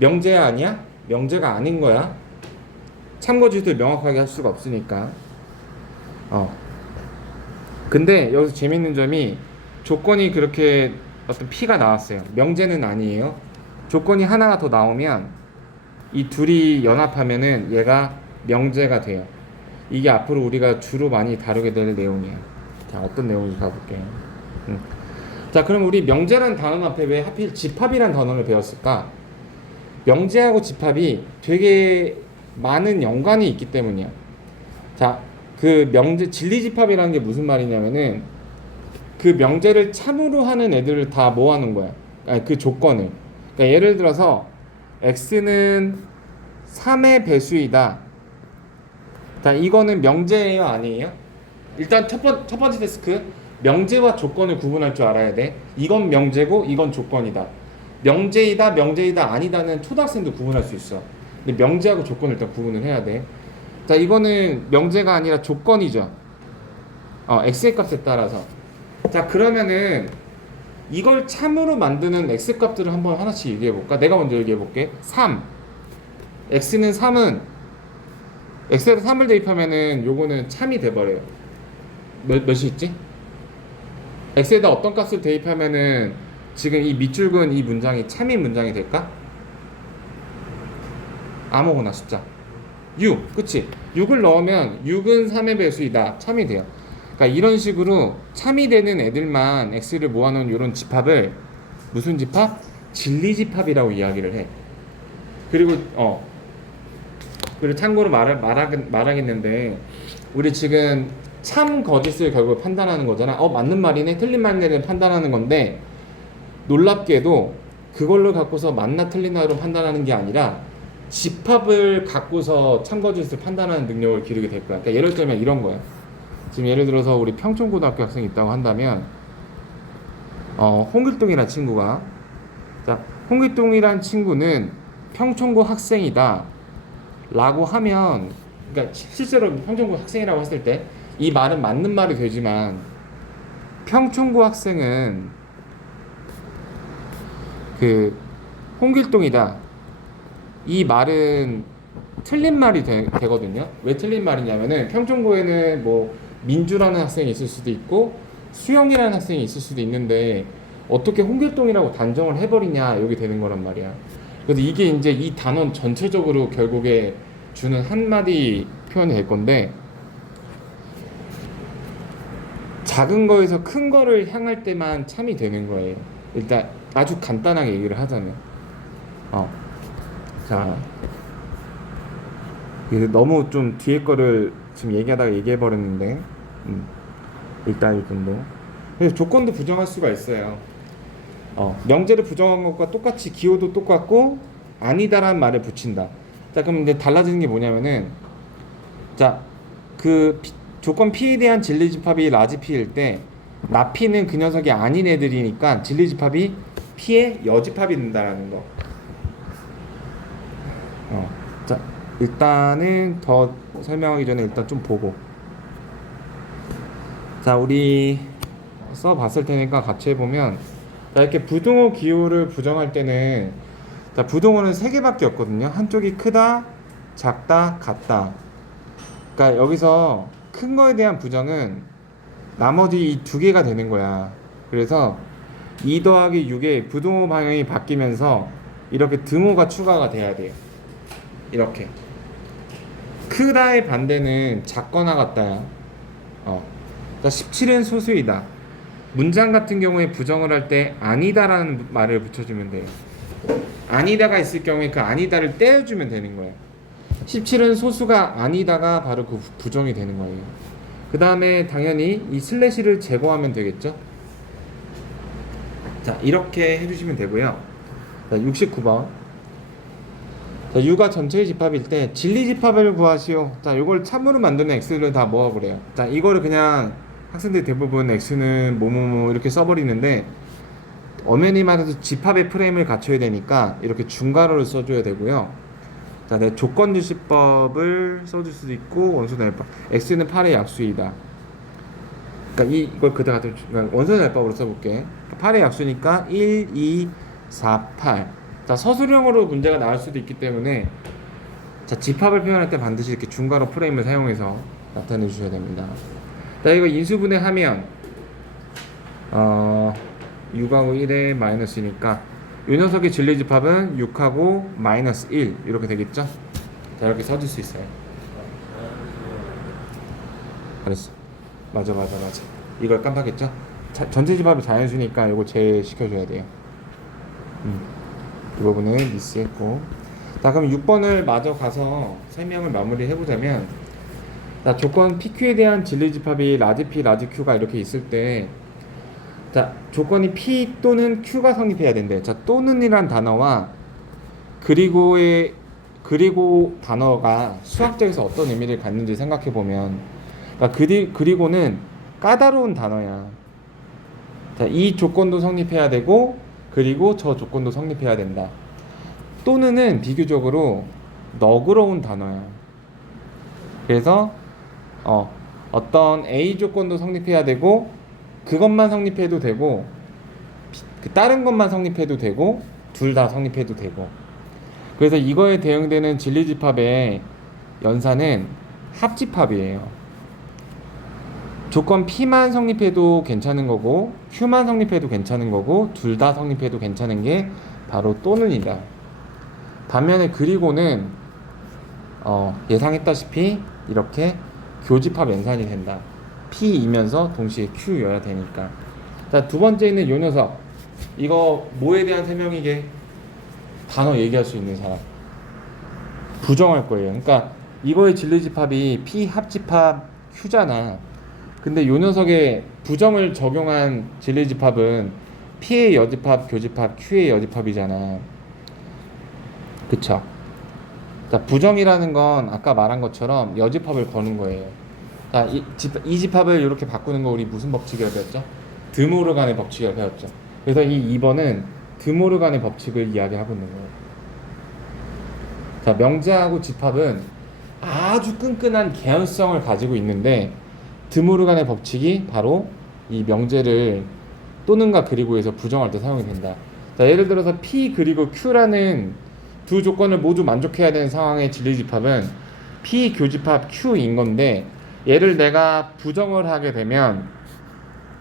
명제야 아니야? 명제가 아닌 거야. 참거짓을 명확하게 할 수가 없으니까. 근데 여기서 재밌는 점이 조건이 그렇게 어떤 P가 나왔어요. 명제는 아니에요. 조건이 하나가 더 나오면 이 둘이 연합하면은 얘가 명제가 돼요. 이게 앞으로 우리가 주로 많이 다루게 될 내용이에요. 자, 어떤 내용인지 가볼게요. 자, 그럼 우리 명제란 단어 앞에 왜 하필 집합이란 단어를 배웠을까? 명제하고 집합이 되게 많은 연관이 있기 때문이야. 자, 그 명제 진리집합이라는 게 무슨 말이냐면은 그 명제를 참으로 하는 애들을 다 모아놓은 거야. 아니, 그 조건을. 그러니까 예를 들어서 x는 3의 배수이다. 자, 이거는 명제예요, 아니에요? 일단 첫 번째 데스크, 명제와 조건을 구분할 줄 알아야 돼. 이건 명제고 이건 조건이다. 명제이다, 명제이다 아니다는 초등학생도 구분할 수 있어. 근데 명제하고 조건을 일단 구분을 해야 돼. 자, 이거는 명제가 아니라 조건이죠. x의 값에 따라서. 자, 그러면은 이걸 참으로 만드는 x 값들을 한번 하나씩 얘기해 볼까? 내가 먼저 얘기해 볼게. 3. x는 3은 x에다 3을 대입하면은 요거는 참이 돼 버려요. 몇이 있지? x에다 어떤 값을 대입하면은 지금 이 밑줄근 이 문장이 참인 문장이 될까? 아무거나 숫자 6, 그치? 6을 넣으면 6은 3의 배수이다. 참이 돼요. 그러니까 이런 식으로 참이 되는 애들만 x를 모아놓은 이런 집합을 무슨 집합? 진리집합이라고 이야기를 해. 그리고 그리고 참고로 말하겠는데 우리 지금 참 거짓을 결국 판단하는 거잖아. 맞는 말이네, 틀린 말이네 판단하는 건데, 놀랍게도 그걸로 갖고서 맞나 틀리나로 판단하는 게 아니라 집합을 갖고서 참거짓을 판단하는 능력을 기르게 될 거야. 그러니까 예를 들면 이런 거야. 지금 예를 들어서 우리 평촌고등학교 학생이 있다고 한다면 홍길동이라는 친구가, 자, 홍길동이라는 친구는 평촌고 학생이다 라고 하면, 그러니까 실제로 평촌고 학생이라고 했을 때 이 말은 맞는 말이 되지만 평촌고 학생은 그 홍길동이다 이 말은 틀린 말이 되거든요. 왜 틀린 말이냐면은 평촌고에는 뭐 민주라는 학생이 있을 수도 있고 수영이라는 학생이 있을 수도 있는데 어떻게 홍길동이라고 단정을 해버리냐, 여기 되는 거란 말이야. 그래서 이게 이제 이 단원 전체적으로 결국에 주는 한마디 표현이 될 건데, 작은 거에서 큰 거를 향할 때만 참이 되는 거예요. 일단 아주 간단하게 얘기를 하자면 자, 너무 좀 뒤에 거를 지금 얘기하다가 얘기해 버렸는데 일단 이 정도. 그래서 조건도 부정할 수가 있어요. 명제를 부정한 것과 똑같이 기호도 똑같고 아니다라는 말을 붙인다. 자, 그럼 이제 달라지는 게 뭐냐면은, 자, 그 조건 P에 대한 진리집합이 라지 P일 때 나P는 그 녀석이 아닌 애들이니까 진리집합이 P의 여집합이 된다라는 거. 자, 일단은 더 설명하기 전에 일단 좀 보고, 자, 우리 써봤을 테니까 같이 해보면, 자, 이렇게 부등호 기호를 부정할 때는 자, 부동호는 3개밖에 없거든요. 한쪽이 크다, 작다, 같다. 그러니까 여기서 큰 거에 대한 부정은 나머지 이 2개가 되는 거야. 그래서 2 더하기 6의 부동호 방향이 바뀌면서 이렇게 등호가 추가가 돼야 돼요. 이렇게. 크다의 반대는 작거나 같다야. 자, 17은 소수이다. 문장 같은 경우에 부정을 할 때 아니다라는 말을 붙여주면 돼요. 아니다가 있을 경우에 그 아니다를 떼어주면 되는 거예요. 17은 소수가 아니다가 바로 그 부정이 되는 거예요. 그 다음에 당연히 이 슬래시를 제거하면 되겠죠. 자, 이렇게 해주시면 되고요. 자, 69번. 자, U가 전체의 집합일 때 진리 집합을 구하시오. 자, 이걸 참으로 만드는 X를 다 모아보래요. 자, 이거를 그냥 학생들 대부분 X는 뭐뭐뭐 이렇게 써버리는데 엄연히 말해서 집합의 프레임을 갖춰야 되니까 이렇게 중괄호를 써줘야 되고요. 자, 내 조건주시법을 써줄 수도 있고 원소분 알법. X는 8의 약수이다. 그러니까 이걸 그대로 원소분 알법으로 써볼게. 8의 약수니까 1, 2, 4, 8. 자, 서술형으로 문제가 나올 수도 있기 때문에 자, 집합을 표현할 때 반드시 이렇게 중괄호 프레임을 사용해서 나타내 주셔야 됩니다. 자, 이거 인수분해하면 6하고 1에 마이너스니까 이 녀석의 진리집합은 6하고 마이너스 1 이렇게 되겠죠? 자, 이렇게 써줄 수 있어요. 그랬어. 맞아. 이걸 깜빡했죠? 전체집합이 자연수니까 이거 제시켜줘야 돼요. 이 부분은 미스했고. 자, 그럼 6번을 마저 가서 설명을 마무리 해보자면, 자, 조건 PQ에 대한 진리집합이 라지 P, 라지 Q가 이렇게 있을 때, 자, 조건이 P 또는 Q가 성립해야 된대. 자, 또는이란 단어와 그리고 단어가 수학적에서 어떤 의미를 갖는지 생각해 보면, 그러니까 그리고는 까다로운 단어야. 자, 이 조건도 성립해야 되고 그리고 저 조건도 성립해야 된다. 또는은 비교적으로 너그러운 단어야. 그래서 어떤 A 조건도 성립해야 되고 그것만 성립해도 되고 다른 것만 성립해도 되고 둘 다 성립해도 되고. 그래서 이거에 대응되는 진리집합의 연산은 합집합이에요. 조건 P만 성립해도 괜찮은 거고 Q만 성립해도 괜찮은 거고 둘 다 성립해도 괜찮은 게 바로 또는이다. 반면에 그리고는 예상했다시피 이렇게 교집합 연산이 된다. P이면서 동시에 Q여야 되니까. 자, 두 번째는 요 녀석. 이거 뭐에 대한 설명이게? 단어 얘기할 수 있는 사람. 부정할 거예요. 그러니까 이거의 진리집합이 P 합집합 Q잖아. 근데 요 녀석의 부정을 적용한 진리집합은 P의 여집합, 교집합, Q의 여집합이잖아. 그쵸? 자, 부정이라는 건 아까 말한 것처럼 여집합을 거는 거예요. 자, 이 집합을 이렇게 바꾸는 거 우리 무슨 법칙이라고 배웠죠? 드모르간의 법칙이라고 배웠죠. 그래서 이 2번은 드모르간의 법칙을 이야기하고 있는 거예요. 자, 명제하고 집합은 아주 끈끈한 개연성을 가지고 있는데 드모르간의 법칙이 바로 이 명제를 또는과 그리고에서 부정할 때 사용이 된다. 자, 예를 들어서 P 그리고 Q라는 두 조건을 모두 만족해야 되는 상황의 진리집합은 P 교집합 Q인 건데 얘를 내가 부정을 하게 되면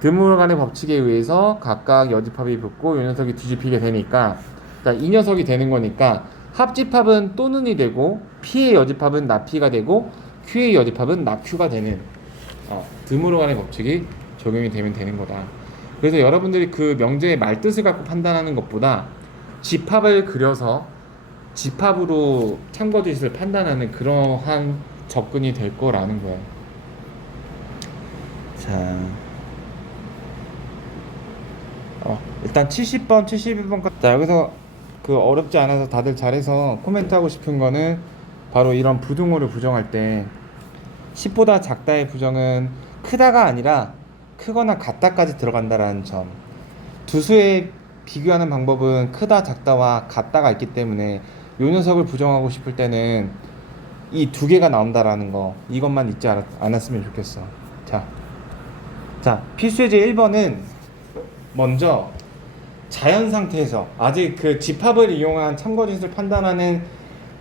드모르간의 법칙에 의해서 각각 여집합이 붙고 이 녀석이 뒤집히게 되니까, 자, 이 녀석이 되는 거니까 합집합은 또는이 되고 P의 여집합은 나 P가 되고 Q의 여집합은 나 Q가 되는 드모르간의 법칙이 적용이 되면 되는 거다. 그래서 여러분들이 그 명제의 말뜻을 갖고 판단하는 것보다 집합을 그려서 집합으로 참고지식을 판단하는 그러한 접근이 될 거라는 거예요. 자, 일단 70번, 71번. 자, 여기서 그 어렵지 않아서 다들 잘해서 코멘트 하고 싶은 거는 바로 이런 부등호를 부정할 때 10보다 작다의 부정은 크다가 아니라 크거나 같다까지 들어간다라는 점. 두 수의 비교하는 방법은 크다, 작다와 같다가 있기 때문에 요 녀석을 부정하고 싶을 때는 이 두 개가 나온다라는 거, 이것만 잊지 않았으면 좋겠어. 자, 필수예제 1번은 먼저 자연 상태에서 아직 그 집합을 이용한 참거짓을 판단하는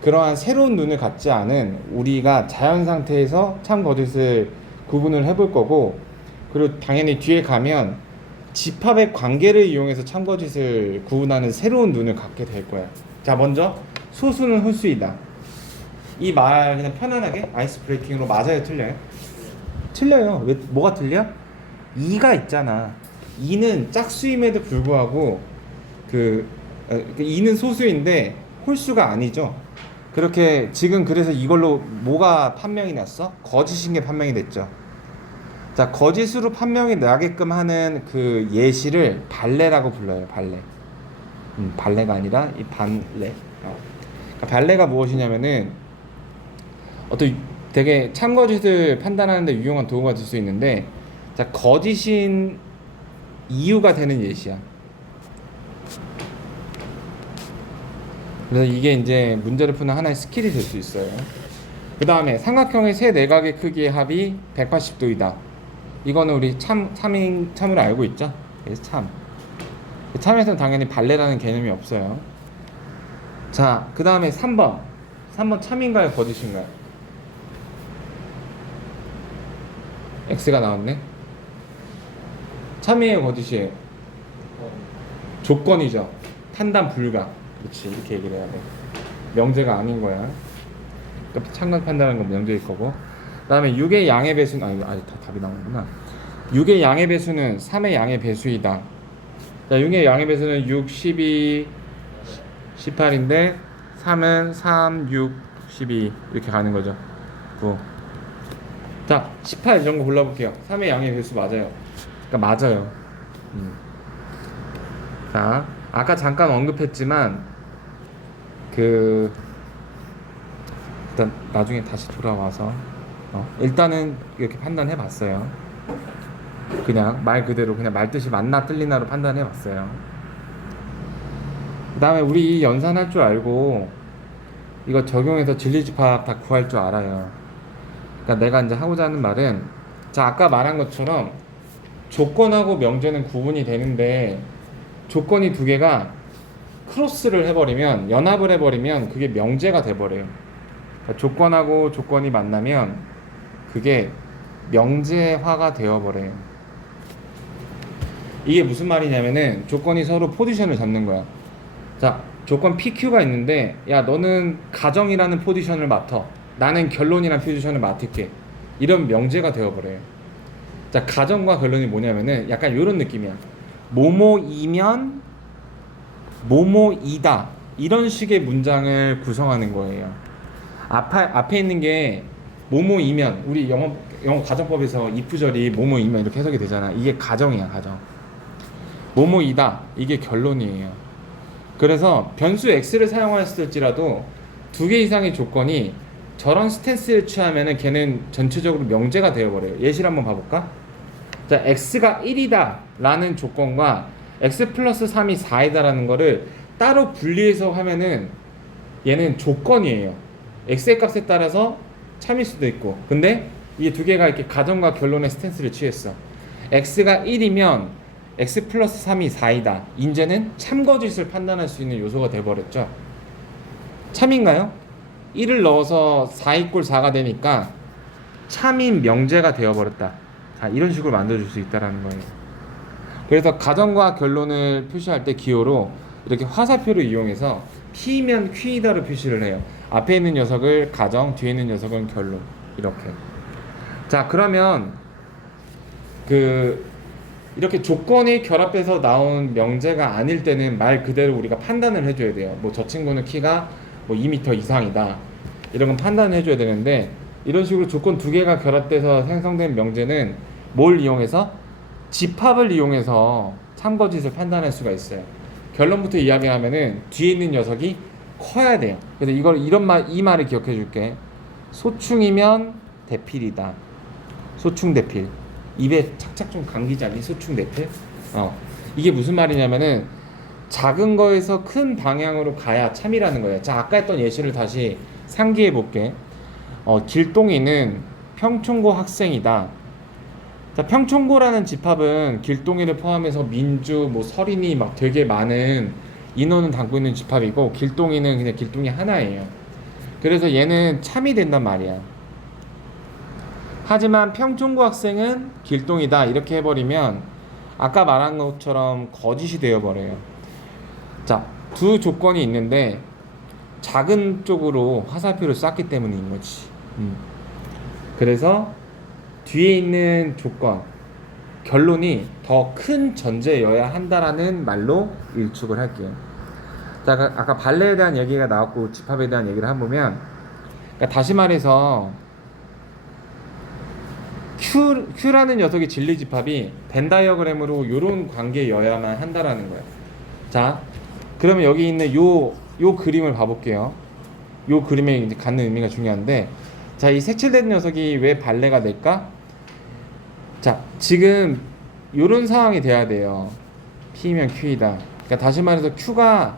그러한 새로운 눈을 갖지 않은 우리가 자연 상태에서 참거짓을 구분을 해볼 거고, 그리고 당연히 뒤에 가면 집합의 관계를 이용해서 참거짓을 구분하는 새로운 눈을 갖게 될 거야. 자, 먼저 소수는 홀수이다. 이 말 그냥 편안하게 아이스 브레이킹으로 맞아요, 틀려요? 틀려요. 왜, 뭐가 틀려? 2가 있잖아. 2는 짝수임에도 불구하고 2는 소수인데 홀수가 아니죠. 그렇게 지금 그래서 이걸로 뭐가 판명이 났어? 거짓인 게 판명이 됐죠. 자, 거짓으로 판명이 나게끔 하는 그 예시를 발레라고 불러요. 발레. 발레가 아니라 이 반레. 그러니까 발레가 무엇이냐면은 어떤 되게 참거짓을 판단하는 데 유용한 도구가 될 수 있는데, 자, 거짓인 이유가 되는 예시야. 그래서 이게 이제 문제를 푸는 하나의 스킬이 될 수 있어요. 그 다음에 삼각형의 세 내각의 크기의 합이 180도이다. 이거는 우리 참으로 알고 있죠? 그래서 참에서는 당연히 발레라는 개념이 없어요. 자, 그 다음에 3번 참인가요, 거짓인가요? X가 나왔네. 참이에요, 거짓이에요? 조건이죠. 판단 불가. 그렇지, 이렇게 얘기를 해야 돼. 명제가 아닌 거야. 그러니까 참관 판단하는 건 명제일 거고. 그 다음에 6의 양의 배수는 다 답이 나오는구나. 6의 양의 배수는 3의 양의 배수이다. 자, 6의 양의 배수는 6, 12, 18인데 3은 3, 6, 12 이렇게 가는 거죠. 9. 자, 18 이런 거 골라볼게요. 3의 양의 배수 맞아요. 그러니까 맞아요. 자, 아까 잠깐 언급했지만 일단 나중에 다시 돌아와서 일단은 이렇게 판단해 봤어요. 그냥 말 그대로 그냥 말뜻이 맞나 틀리나로 판단해 봤어요. 그 다음에 우리 이 연산할 줄 알고 이거 적용해서 진리집합 다 구할 줄 알아요. 그러니까 내가 이제 하고자 하는 말은, 자, 아까 말한 것처럼 조건하고 명제는 구분이 되는데 조건이 두 개가 크로스를 해버리면, 연합을 해버리면 그게 명제가 돼버려요. 그러니까 조건하고 조건이 만나면 그게 명제화가 되어버려요. 이게 무슨 말이냐면은 조건이 서로 포지션을 잡는 거야. 자, 조건 PQ가 있는데, 야, 너는 가정이라는 포지션을 맡아, 나는 결론이라는 포지션을 맡을게. 이런 명제가 되어버려요. 자, 가정과 결론이 뭐냐면은 약간 이런 느낌이야. 뭐뭐이면 뭐뭐이다, 이런 식의 문장을 구성하는 거예요. 앞에 있는 게 뭐뭐이면, 우리 영어 가정법에서 if절이 뭐뭐이면 이렇게 해석이 되잖아. 이게 가정이야, 가정. 뭐뭐이다, 이게 결론이에요. 그래서 변수 x를 사용했을지라도 두 개 이상의 조건이 저런 스탠스를 취하면은 걔는 전체적으로 명제가 되어버려요. 예시를 한번 봐볼까? 자, x가 1이다 라는 조건과 x 플러스 3이 4이다 라는 거를 따로 분리해서 하면은 얘는 조건이에요. x의 값에 따라서 참일 수도 있고. 근데 이 두 개가 이렇게 가정과 결론의 스탠스를 취했어. x가 1이면 x 플러스 3이 4이다. 이제는 참거짓을 판단할 수 있는 요소가 돼버렸죠. 참인가요? 1을 넣어서 4 이꼴 4가 되니까 참인 명제가 되어버렸다. 자, 이런 식으로 만들어줄 수 있다는 거예요. 그래서 가정과 결론을 표시할 때 기호로 이렇게 화살표를 이용해서 P면 Q이다로 표시를 해요. 앞에 있는 녀석을 가정, 뒤에 있는 녀석은 결론. 이렇게. 자, 그러면 이렇게 조건이 결합해서 나온 명제가 아닐 때는 말 그대로 우리가 판단을 해줘야 돼요. 뭐 저 친구는 키가 뭐 2m 이상이다, 이런 건 판단을 해줘야 되는데, 이런 식으로 조건 두 개가 결합돼서 생성된 명제는 뭘 이용해서? 집합을 이용해서 참거짓을 판단할 수가 있어요. 결론부터 이야기하면은 뒤에 있는 녀석이 커야 돼요. 그래서 이 말을 기억해 줄게. 소충이면 대필이다. 소충 대필. 입에 착착 좀 감기지 않니? 소충 대필. 이게 무슨 말이냐면은 작은 거에서 큰 방향으로 가야 참이라는 거예요. 자, 아까 했던 예시를 다시 상기해 볼게. 길동이는 평촌고 학생이다. 자, 평촌고라는 집합은 길동이를 포함해서 민주, 뭐 서린이 막 되게 많은 인원을 담고 있는 집합이고, 길동이는 그냥 길동이 하나예요. 그래서 얘는 참이 된단 말이야. 하지만 평촌고 학생은 길동이다 이렇게 해버리면 아까 말한 것처럼 거짓이 되어버려요. 자, 두 조건이 있는데 작은 쪽으로 화살표를 쐈기 때문인 거지. 그래서 뒤에 있는 조건, 결론이 더 큰 전제여야 한다라는 말로 일축을 할게요. 자, 아까 발레에 대한 얘기가 나왔고 집합에 대한 얘기를 해보면, 그러니까 다시 말해서 Q라는 녀석의 진리 집합이 벤 다이어그램으로 이런 관계여야만 한다라는 거예요. 자, 그러면 여기 있는 요 그림을 봐볼게요. 요 그림에 이제 갖는 의미가 중요한데, 자, 이 색칠된 녀석이 왜 발레가 될까? 자, 지금 요런 상황이 돼야 돼요. P면 Q이다. 그러니까 다시 말해서 Q가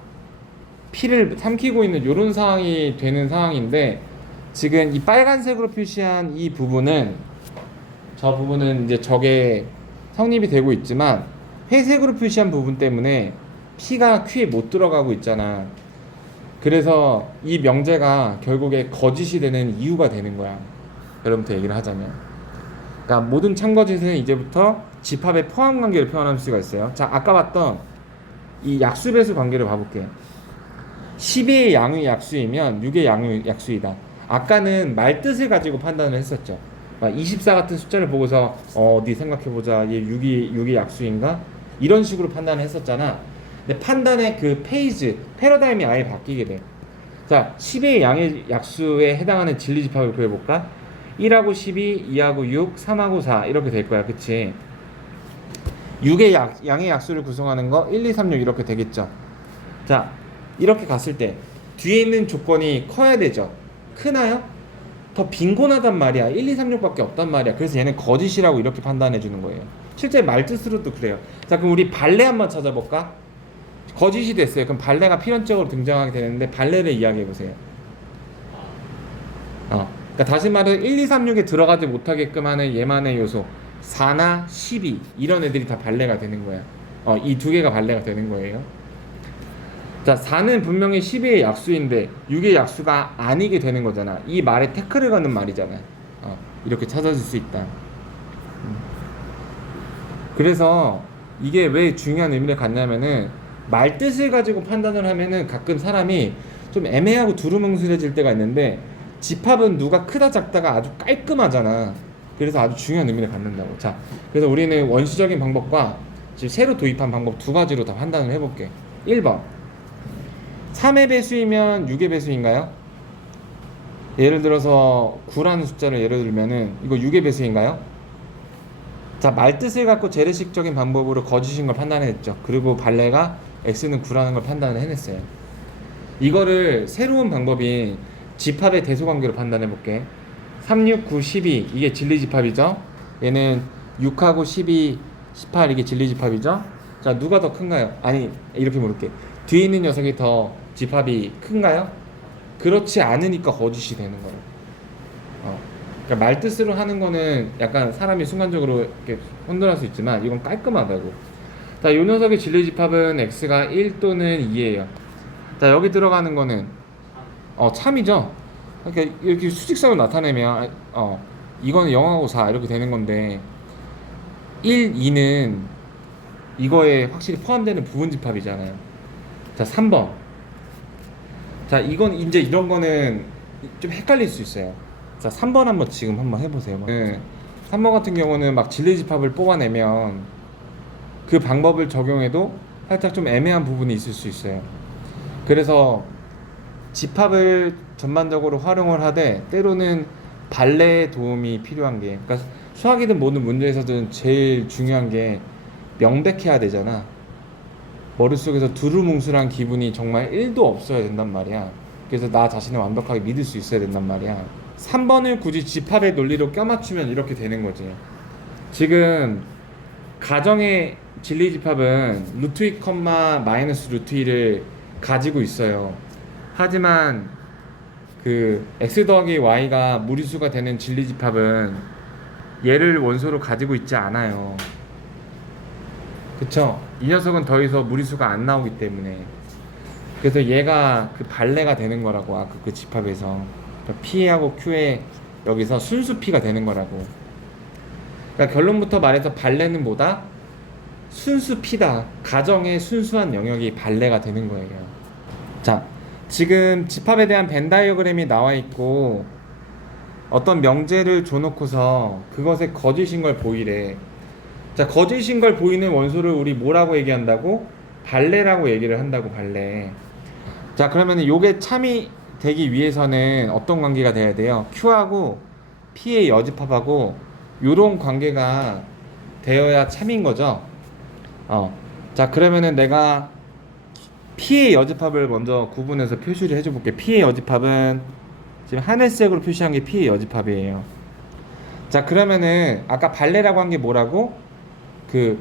P를 삼키고 있는 요런 상황이 되는 상황인데, 지금 이 빨간색으로 표시한 이 부분은, 저 부분은 이제 저게 성립이 되고 있지만 회색으로 표시한 부분 때문에 P가 Q에 못 들어가고 있잖아. 그래서 이 명제가 결국에 거짓이 되는 이유가 되는 거야. 여러분부터 얘기를 하자면, 그러니까 모든 참거짓은 이제부터 집합의 포함 관계를 표현할 수가 있어요. 자, 아까 봤던 이 약수배수 관계를 봐볼게. 10의 양의 약수이면 6의 양의 약수이다. 아까는 말뜻을 가지고 판단을 했었죠. 24 같은 숫자를 보고서 어디 생각해보자, 얘 6이 약수인가? 이런 식으로 판단을 했었잖아. 근데 판단의 그 페이지, 패러다임이 아예 바뀌게 돼. 자, 10의 양의 약수에 해당하는 진리집합을 구해볼까? 1하고 12, 2하고 6, 3하고 4 이렇게 될 거야. 그치? 6의 양의 약수를 구성하는 거 1, 2, 3, 6 이렇게 되겠죠. 자, 이렇게 갔을 때 뒤에 있는 조건이 커야 되죠. 크나요? 더 빈곤하단 말이야. 1, 2, 3, 6밖에 없단 말이야. 그래서 얘는 거짓이라고 이렇게 판단해 주는 거예요. 실제 말뜻으로도 그래요. 자, 그럼 우리 발레 한번 찾아볼까? 거짓이 됐어요. 그럼 발레가 필연적으로 등장하게 되는데 발레를 이야기해 보세요. 그러니까 다시 말해 1, 2, 3, 6에 들어가지 못하게끔 하는 얘만의 요소 4나 12 이런 애들이 다 발레가 되는 거야. 이 두 개가 발레가 되는 거예요. 자, 4는 분명히 12의 약수인데 6의 약수가 아니게 되는 거잖아. 이 말에 태클을 거는 말이잖아. 이렇게 찾아줄 수 있다. 그래서 이게 왜 중요한 의미를 갖냐면은 말뜻을 가지고 판단을 하면은 가끔 사람이 좀 애매하고 두루뭉술해질 때가 있는데, 집합은 누가 크다 작다가 아주 깔끔하잖아. 그래서 아주 중요한 의미를 갖는다고. 자, 그래서 우리는 원시적인 방법과 지금 새로 도입한 방법 두 가지로 다 판단을 해볼게. 1번 3의 배수이면 6의 배수인가요? 예를 들어서 9라는 숫자를 예를 들면은 이거 6의 배수인가요? 자, 말뜻을 갖고 재래식적인 방법으로 거짓인 걸 판단했죠. 그리고 발레가 x는 9라는 걸 판단을 해냈어요. 이거를 새로운 방법인 집합의 대소관계로 판단해 볼게. 3, 6, 9, 12 이게 진리집합이죠. 얘는 6하고 12, 18 이게 진리집합이죠. 자, 누가 더 큰가요? 아니, 이렇게 물을게. 뒤에 있는 녀석이 더 집합이 큰가요? 그렇지 않으니까 거짓이 되는 거예요. 그러니까 말뜻으로 하는 거는 약간 사람이 순간적으로 이렇게 혼돈할 수 있지만 이건 깔끔하다고. 자, 이 녀석의 진리집합은 x가 1 또는 2예요. 자, 여기 들어가는 거는 참이죠. 그러니까 이렇게 수직선을 나타내면 이거는 0하고 4 이렇게 되는 건데 1, 2는 이거에 확실히 포함되는 부분집합이잖아요. 자, 3번. 자, 이건 이제 이런 거는 좀 헷갈릴 수 있어요. 자, 3번 한번 해보세요. 3번 같은 경우는 막 진리집합을 뽑아내면 그 방법을 적용해도 살짝 좀 애매한 부분이 있을 수 있어요. 그래서 집합을 전반적으로 활용을 하되 때로는 발레의 도움이 필요한 게, 그러니까 수학이든 모든 문제에서든 제일 중요한 게 명백해야 되잖아. 머릿속에서 두루뭉술한 기분이 정말 1도 없어야 된단 말이야. 그래서 나 자신을 완벽하게 믿을 수 있어야 된단 말이야. 3번을 굳이 집합의 논리로 껴맞추면 이렇게 되는 거지. 지금 가정의 진리집합은 루트 2, 마이너스 루트 2를 가지고 있어요. 하지만 그 x 더하기 y가 무리수가 되는 진리집합은 얘를 원소로 가지고 있지 않아요. 그쵸? 이 녀석은 더 이상 무리수가 안 나오기 때문에. 그래서 얘가 그 발레가 되는 거라고. 아까 그 집합에서 P하고 Q의 여기서 순수 P가 되는 거라고. 그러니까 결론부터 말해서 발레는 뭐다? 순수 P다. 가정의 순수한 영역이 발레가 되는 거예요. 자, 지금 집합에 대한 벤 다이어그램이 나와 있고 어떤 명제를 줘놓고서 그것에 거짓인 걸 보이래. 자, 거짓인 걸 보이는 원소를 우리 뭐라고 얘기한다고? 발레라고 얘기를 한다고, 발레. 자, 그러면 요게 참이 되기 위해서는 어떤 관계가 돼야 돼요? Q하고 P의 여집합하고 요런 관계가 되어야 참인 거죠. 자, 그러면은 내가 P의 여집합을 먼저 구분해서 표시를 해줘 볼게. P의 여집합은 지금 하늘색으로 표시한 게 P의 여집합이에요. 자, 그러면은 아까 발레라고 한 게 뭐라고? 그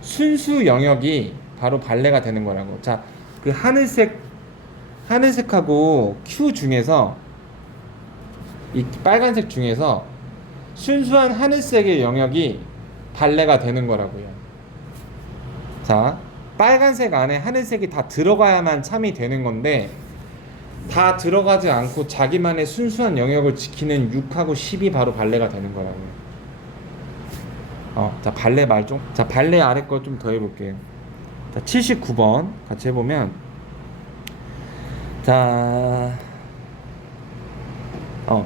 순수 영역이 바로 발레가 되는 거라고. 자, 그 하늘색하고 Q 중에서 이 빨간색 중에서 순수한 하늘색의 영역이 발레가 되는 거라고요. 자, 빨간색 안에 하늘색이 다 들어가야만 참이 되는 건데 다 들어가지 않고 자기만의 순수한 영역을 지키는 6하고 10이 바로 발레가 되는 거라고요. 자, 발레 말 좀. 자, 발레 아래 거 좀 더 해볼게요. 자, 79번 같이 해보면, 자,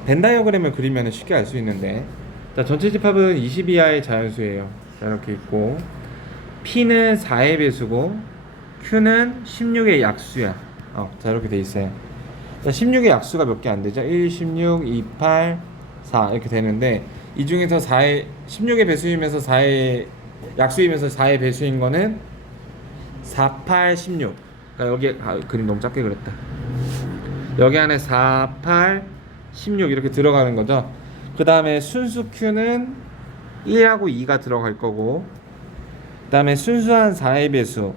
벤 다이어그램을 그리면 쉽게 알 수 있는데, 자, 전체 집합은 20 이하의 자연수예요. 자, 이렇게 있고, P는 4의 배수고, Q는 16의 약수야. 자, 이렇게 돼 있어요. 자, 16의 약수가 몇 개 안 되죠? 1, 16, 2, 8, 4 이렇게 되는데, 이 중에서 16의 배수이면서 4의 약수이면서 4의 배수인 거는 4, 8, 16. 그러니까 여기 그림 너무 작게 그렸다. 여기 안에 4, 8, 16 이렇게 들어가는 거죠. 그 다음에 순수 Q는 1하고 2가 들어갈 거고, 그 다음에 순수한 4의 배수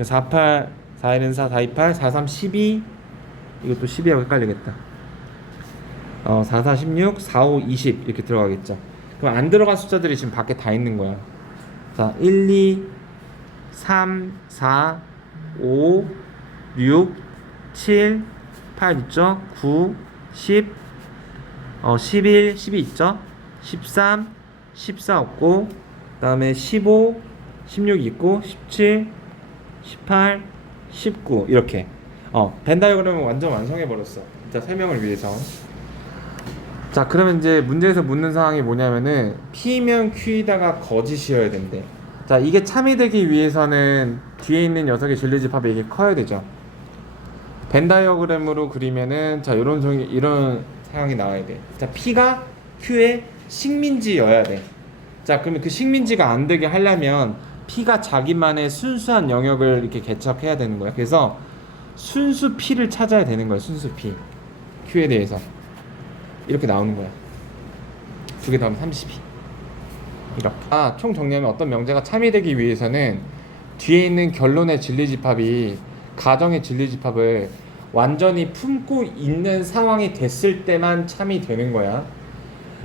4, 8, 4, 1은 4, 4, 2, 8, 4, 3, 12. 이것도 12하고 헷갈리겠다. 4, 4, 16, 4, 5, 20 이렇게 들어가겠죠. 그럼 안 들어간 숫자들이 지금 밖에 다 있는 거야. 자, 1, 2, 3, 4, 5, 6, 7, 8 있죠? 9, 10, 11, 12 있죠? 13, 14 없고, 그 다음에 15, 16 있고, 17, 18, 19 이렇게. 벤 다이어그램을 완전 완성해버렸어. 자, 설명을 위해서. 자, 그러면 이제 문제에서 묻는 상황이 뭐냐면은 P면 Q에다가 거짓이어야 된대. 자, 이게 참이 되기 위해서는 뒤에 있는 녀석의 진리집합이 이게 커야 되죠. 벤 다이어그램으로 그리면은 자, 이런 상황이 나와야 돼. 자, P가 Q의 식민지여야 돼. 자, 그러면 그 식민지가 안 되게 하려면 P가 자기만의 순수한 영역을 이렇게 개척해야 되는 거야. 그래서 순수 P를 찾아야 되는 거야. 순수 P. Q에 대해서. 이렇게 나오는 거야. 두 개 더하면 32. 이렇게. 총 정리하면 어떤 명제가 참이 되기 위해서는 뒤에 있는 결론의 진리집합이 가정의 진리집합을 완전히 품고 있는 상황이 됐을 때만 참이 되는 거야.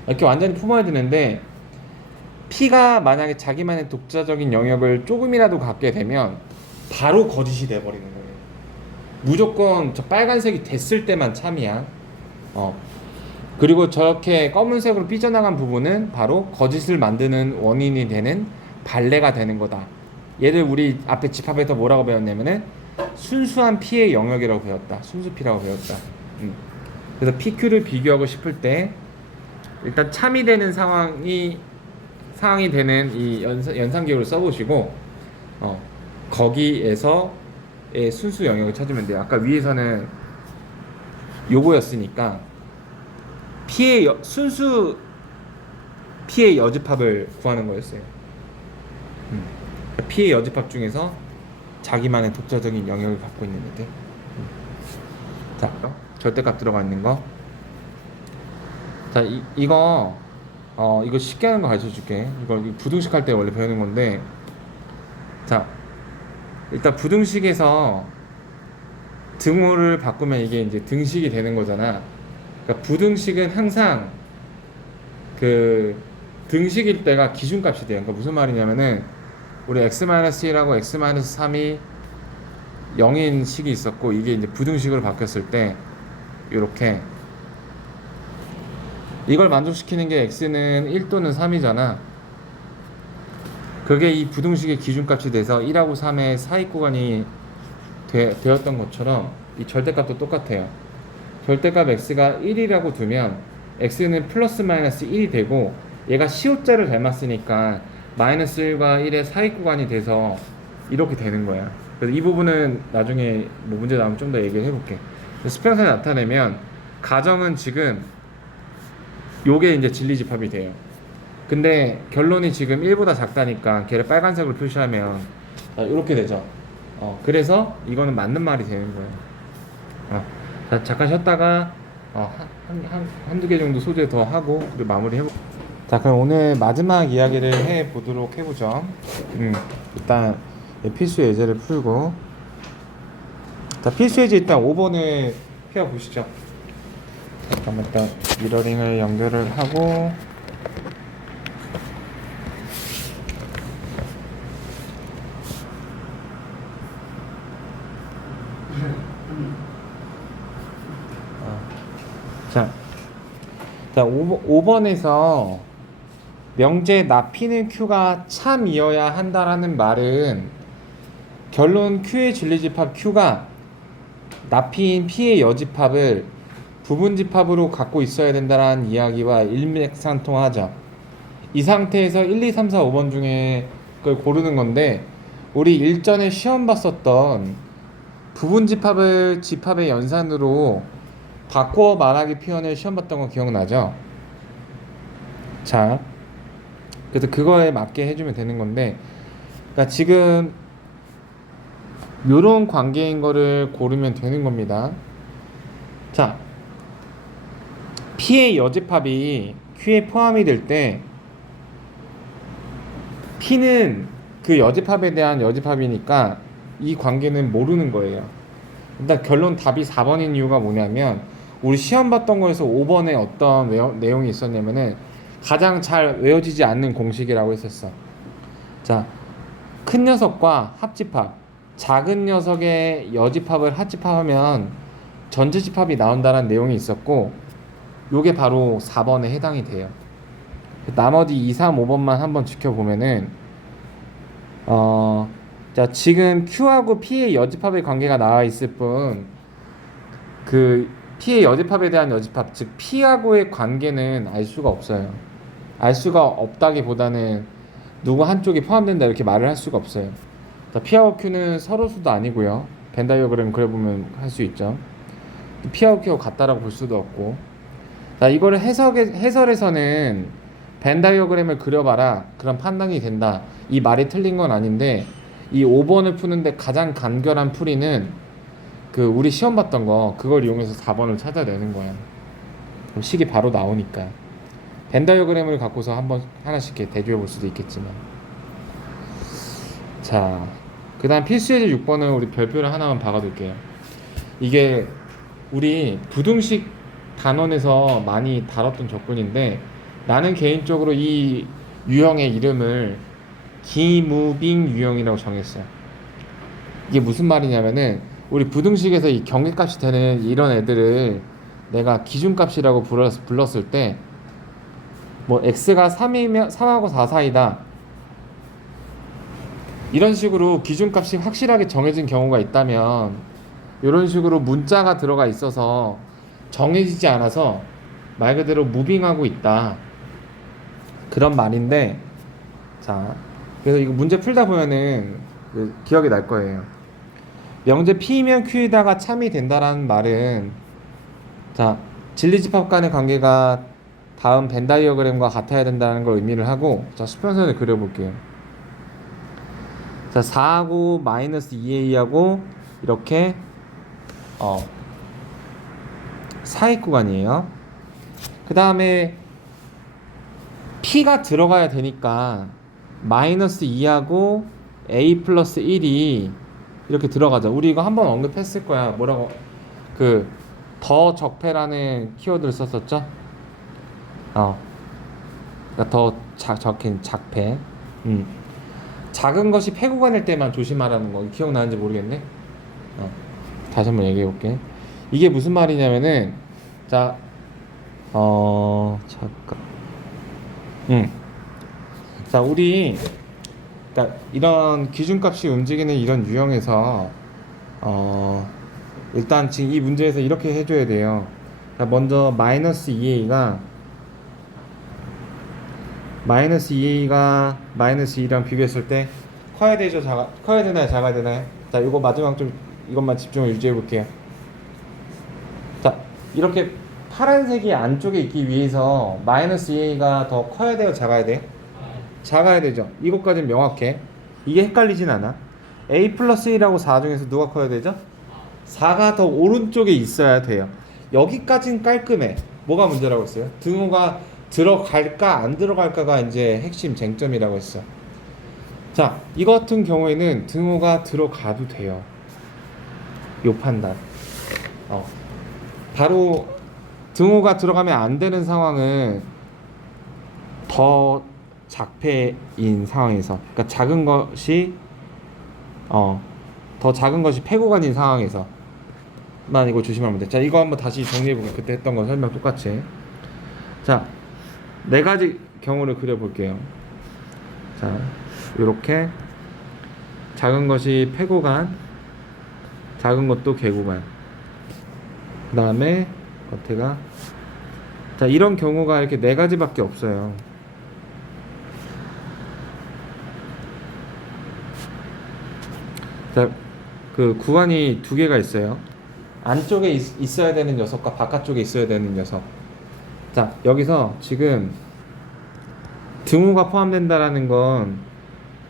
이렇게 완전히 품어야 되는데 P가 만약에 자기만의 독자적인 영역을 조금이라도 갖게 되면 바로 거짓이 돼버리는 거예요. 무조건 저 빨간색이 됐을 때만 참이야. 그리고 저렇게 검은색으로 삐져나간 부분은 바로 거짓을 만드는 원인이 되는 발레가 되는 거다. 얘를 우리 앞에 집합에서 뭐라고 배웠냐면은 순수한 P의 영역이라고 배웠다. 순수 P라고 배웠다. 그래서 PQ를 비교하고 싶을 때 일단 참이 되는 상황이 되는 이 연산기호를 써보시고 거기에서의 순수 영역을 찾으면 돼요. 아까 위에서는 요거였으니까 순수 P의 여집합을 구하는 거였어요. P의 여집합 중에서 자기만의 독자적인 영역을 갖고 있는 애들. 자, 절대값 들어가 있는 거. 자, 이거 쉽게 하는 거 가르쳐 줄게. 이거 부등식 할 때 원래 배우는 건데, 자, 일단 부등식에서 등호를 바꾸면 이게 이제 등식이 되는 거잖아. 그러니까 부등식은 항상 그 등식일 때가 기준값이 돼요. 그러니까 무슨 말이냐면은 우리 x-1하고 x-3이 0인 식이 있었고 이게 이제 부등식으로 바뀌었을 때 이렇게 이걸 만족시키는 게 x는 1 또는 3이잖아. 그게 이 부등식의 기준값이 돼서 1하고 3의 사이 구간이 되었던 것처럼 이 절대값도 똑같아요. 절대값 x가 1이라고 두면 x는 플러스 마이너스 1이 되고 얘가 시호자를 닮았으니까 마이너스 1과 1의 사이 구간이 돼서 이렇게 되는 거야. 그래서 이 부분은 나중에 뭐 문제 나오면 좀 더 얘기를 해볼게. 수평선이 나타내면 가정은 지금 요게 이제 진리집합이 돼요. 근데 결론이 지금 1보다 작다니까 걔를 빨간색으로 표시하면 이렇게 되죠. 그래서 이거는 맞는 말이 되는 거예요. 자, 잠깐 쉬었다가 한두 개 정도 소재 더 하고 그리고 마무리 해볼게요. 자, 그럼 오늘 마지막 이야기를 해보도록 해보죠. 일단 필수 예제를 풀고, 자, 필수 예제 일단 5번을 펴보시죠. 잠깐만 일단 미러링을 연결을 하고, 자 5번에서 명제 나 P는 Q가 참이어야 한다라는 말은 결론 Q의 진리집합 Q가 나 P인 P의 여집합을 부분집합으로 갖고 있어야 된다는 이야기와 일맥상통하죠. 이 상태에서 1, 2, 3, 4, 5번 중에 그걸 고르는 건데 우리 일전에 시험 봤었던 부분집합을 집합의 연산으로 바꿔 말하기 표현을 시험 봤던 거 기억나죠? 자, 그래서 그거에 맞게 해주면 되는 건데, 그러니까 지금 요런 관계인 거를 고르면 되는 겁니다. 자, P의 여집합이 Q에 포함이 될 때 P는 그 여집합에 대한 여집합이니까 이 관계는 모르는 거예요. 일단 결론 답이 4번인 이유가 뭐냐면 우리 시험 봤던 거에서 5번에 어떤 내용이 있었냐면은 가장 잘 외워지지 않는 공식이라고 했었어. 자, 큰 녀석과 합집합, 작은 녀석의 여집합을 합집합하면 전체집합이 나온다는 내용이 있었고 요게 바로 4번에 해당이 돼요. 나머지 2, 3, 5번만 한번 지켜보면은 자, 지금 Q하고 P의 여집합의 관계가 나와 있을 뿐 그 P의 여집합에 대한 여집합, 즉 P하고의 관계는 알 수가 없어요. 알 수가 없다기보다는 누구 한쪽이 포함된다 이렇게 말을 할 수가 없어요. 자, P하고 Q는 서로수도 아니고요. 벤 다이어그램 그려보면 할 수 있죠. P하고 Q가 같다라고 볼 수도 없고. 자, 이거를 해설에서는 벤 다이어그램을 그려봐라 그런 판단이 된다 이 말이 틀린 건 아닌데 이 5번을 푸는데 가장 간결한 풀이는 그 우리 시험 봤던 거 그걸 이용해서 4번을 찾아내는 거야. 그럼 식이 바로 나오니까. 벤 다이어그램을 갖고서 한번 하나씩 이렇게 대조해 볼 수도 있겠지만. 자, 그 다음 필수 예제 6번은 우리 별표를 하나만 박아둘게요. 이게 우리 부등식 단원에서 많이 다뤘던 접근인데 나는 개인적으로 이 유형의 이름을 기무빙 유형이라고 정했어요. 이게 무슨 말이냐면은 우리 부등식에서 이 경계값이 되는 이런 애들을 내가 기준값이라고 불렀을 때 뭐 x가 3하고 4 사이다 이런 식으로 기준값이 확실하게 정해진 경우가 있다면 이런 식으로 문자가 들어가 있어서 정해지지 않아서 말 그대로 무빙하고 있다 그런 말인데, 자, 그래서 이거 문제 풀다 보면은 기억이 날 거예요. 명제 P면 Q에다가 참이 된다라는 말은 자, 진리집합 간의 관계가 다음 벤 다이어그램과 같아야 된다는 걸 의미를 하고, 자, 수평선을 그려볼게요. 자, 4하고 마이너스 2a하고 이렇게 사이 구간이에요. 그 다음에 P가 들어가야 되니까 마이너스 2하고 a 플러스 1이 이렇게 들어가죠. 우리 이거 한번 언급했을 거야. 뭐라고 더 적폐라는 키워드를 썼었죠. 그러니까 더 적힌 작폐. 작은 것이 폐구간일 때만 조심하라는 거 기억나는지 모르겠네. 다시 한번 얘기해 볼게. 이게 무슨 말이냐면은 자, 잠깐. 자, 우리 그러니까 이런 기준값이 움직이는 이런 유형에서 일단 지금 이 문제에서 이렇게 해줘야 돼요. 자, 먼저 마이너스 2a가 마이너스 2랑 비교했을 때 커야 되죠, 커야 되나요, 작아야 되나요? 자, 이거 마지막 좀 이것만 집중을 유지해 볼게요. 자, 이렇게 파란색이 안쪽에 있기 위해서 마이너스 2a가 더 커야 돼요, 작아야 돼요? 작아야 되죠. 이것까지는 명확해. 이게 헷갈리진 않아. a 플러스 1하고 4 중에서 누가 커야 되죠? 4가 더 오른쪽에 있어야 돼요. 여기까지는 깔끔해. 뭐가 문제라고 했어요? 등호가 들어갈까 안 들어갈까가 이제 핵심 쟁점이라고 했어. 자, 이 같은 경우에는 등호가 들어가도 돼요. 요 판단. 바로 등호가 들어가면 안 되는 상황은 더 작폐인 상황에서, 그러니까 작은 것이 더 작은 것이 폐구간인 상황에서만 이거 조심하면 돼. 자, 이거 한번 다시 정리해보게. 그때 했던 거 설명 똑같이. 자, 네 가지 경우를 그려볼게요. 자, 이렇게 작은 것이 폐구간, 작은 것도 개구간, 그 다음에 겉에가, 자, 이런 경우가 이렇게 네 가지밖에 없어요. 자, 그 구간이 두 개가 있어요. 안쪽에 있어야 되는 녀석과 바깥쪽에 있어야 되는 녀석. 자, 여기서 지금 등호가 포함된다라는 건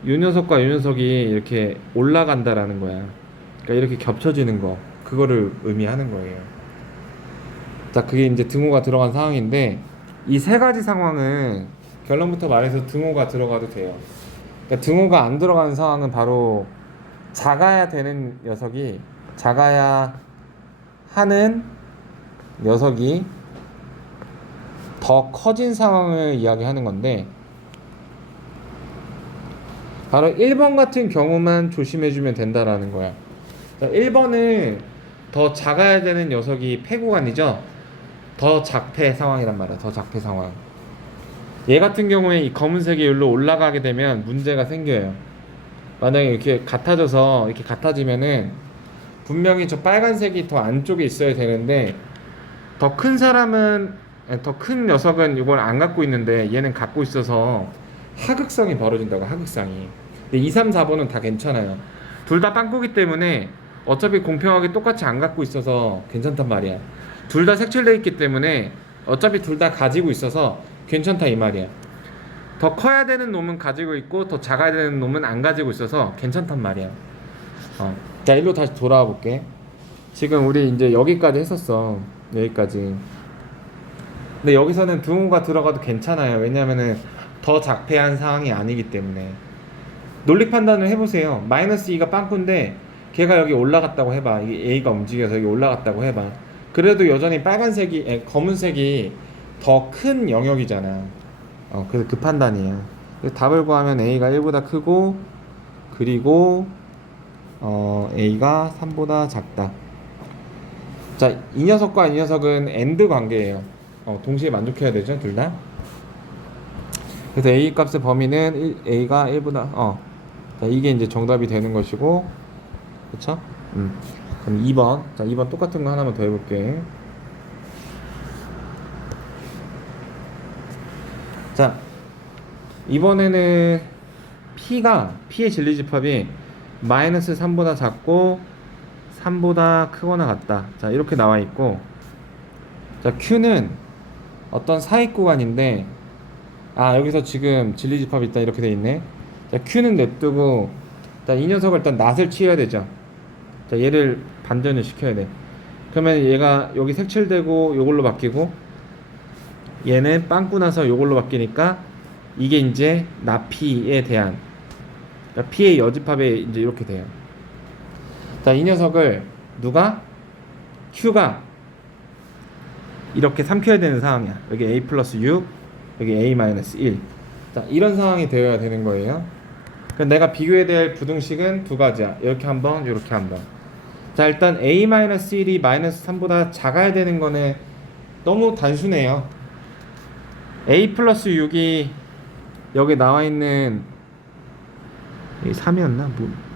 이 녀석과 이 녀석이 이렇게 올라간다라는 거야. 그러니까 이렇게 겹쳐지는 거, 그거를 의미하는 거예요. 자, 그게 이제 등호가 들어간 상황인데, 이 세 가지 상황은 결론부터 말해서 등호가 들어가도 돼요. 그러니까 등호가 안 들어가는 상황은 바로 작아야 되는 녀석이, 작아야 하는 녀석이 더 커진 상황을 이야기하는 건데, 바로 1번 같은 경우만 조심해주면 된다라는 거야. 자, 1번은 더 작아야 되는 녀석이 폐구간이죠. 더 작폐 상황이란 말이야. 더 작폐 상황. 얘 같은 경우에 이 검은색이 여기로 올라가게 되면 문제가 생겨요. 만약에 이렇게 같아져서 이렇게 같아지면은 분명히 저 빨간색이 더 안쪽에 있어야 되는데, 더 큰 사람은, 더 큰 녀석은 이걸 안 갖고 있는데 얘는 갖고 있어서 하극성이 벌어진다고. 하극상이. 근데 2, 3, 4번은 다 괜찮아요. 둘 다 빵꾸기 때문에 어차피 공평하게 똑같이 안 갖고 있어서 괜찮단 말이야. 둘 다 색칠돼 있기 때문에 어차피 둘 다 가지고 있어서 괜찮다 이 말이야. 더 커야 되는 놈은 가지고 있고 더 작아야 되는 놈은 안 가지고 있어서 괜찮단 말이야. 자, 일로 다시 돌아와 볼게. 지금 우리 이제 여기까지 했었어. 여기까지. 근데 여기서는 등호가 들어가도 괜찮아요. 왜냐면은 더 작폐한 상황이 아니기 때문에. 논리 판단을 해보세요. 마이너스 2가 빵꾸인데 걔가 여기 올라갔다고 해봐. 이게 A가 움직여서 여기 올라갔다고 해봐. 그래도 여전히 검은색이 더 큰 영역이잖아. 그래서 그 판단이에요. 그래서 답을 구하면 A가 1보다 크고, 그리고 A가 3보다 작다. 자, 이 녀석과 이 녀석은 AND 관계예요. 동시에 만족해야 되죠, 둘 다. 그래서 A 값의 범위는 A가 1보다 자, 이게 이제 정답이 되는 것이고, 그쵸? 그럼 2번. 자, 2번 똑같은 거 하나만 더 해볼게. 자, 이번에는 P의 진리집합이 마이너스 3보다 작고 3보다 크거나 같다. 자, 이렇게 나와 있고, 자, Q는 어떤 사익 구간인데, 여기서 지금 진리집합이 있다 이렇게 돼 있네. 자, Q는 냅두고, 자, 이 녀석을 일단 낫을 치워야 되죠. 자, 얘를 반전을 시켜야 돼. 그러면 얘가 여기 색칠되고 요걸로 바뀌고, 얘는 빵꾸 나서 요걸로 바뀌니까 이게 이제 나P에 대한, 그러니까 P의 여집합에 이제 이렇게 돼요. 자, 이 녀석을 Q가 이렇게 삼켜야 되는 상황이야. 여기 A 플러스 6, 여기 A 마이너스 1. 자, 이런 상황이 되어야 되는 거예요. 그럼 내가 비교해야 될 부등식은 두 가지야. 이렇게 한번, 이렇게 한번. 자, 일단 a-1이 -3보다 작아야 되는 거는 너무 단순해요. a 플러스 6이 여기 나와 있는 3이었나?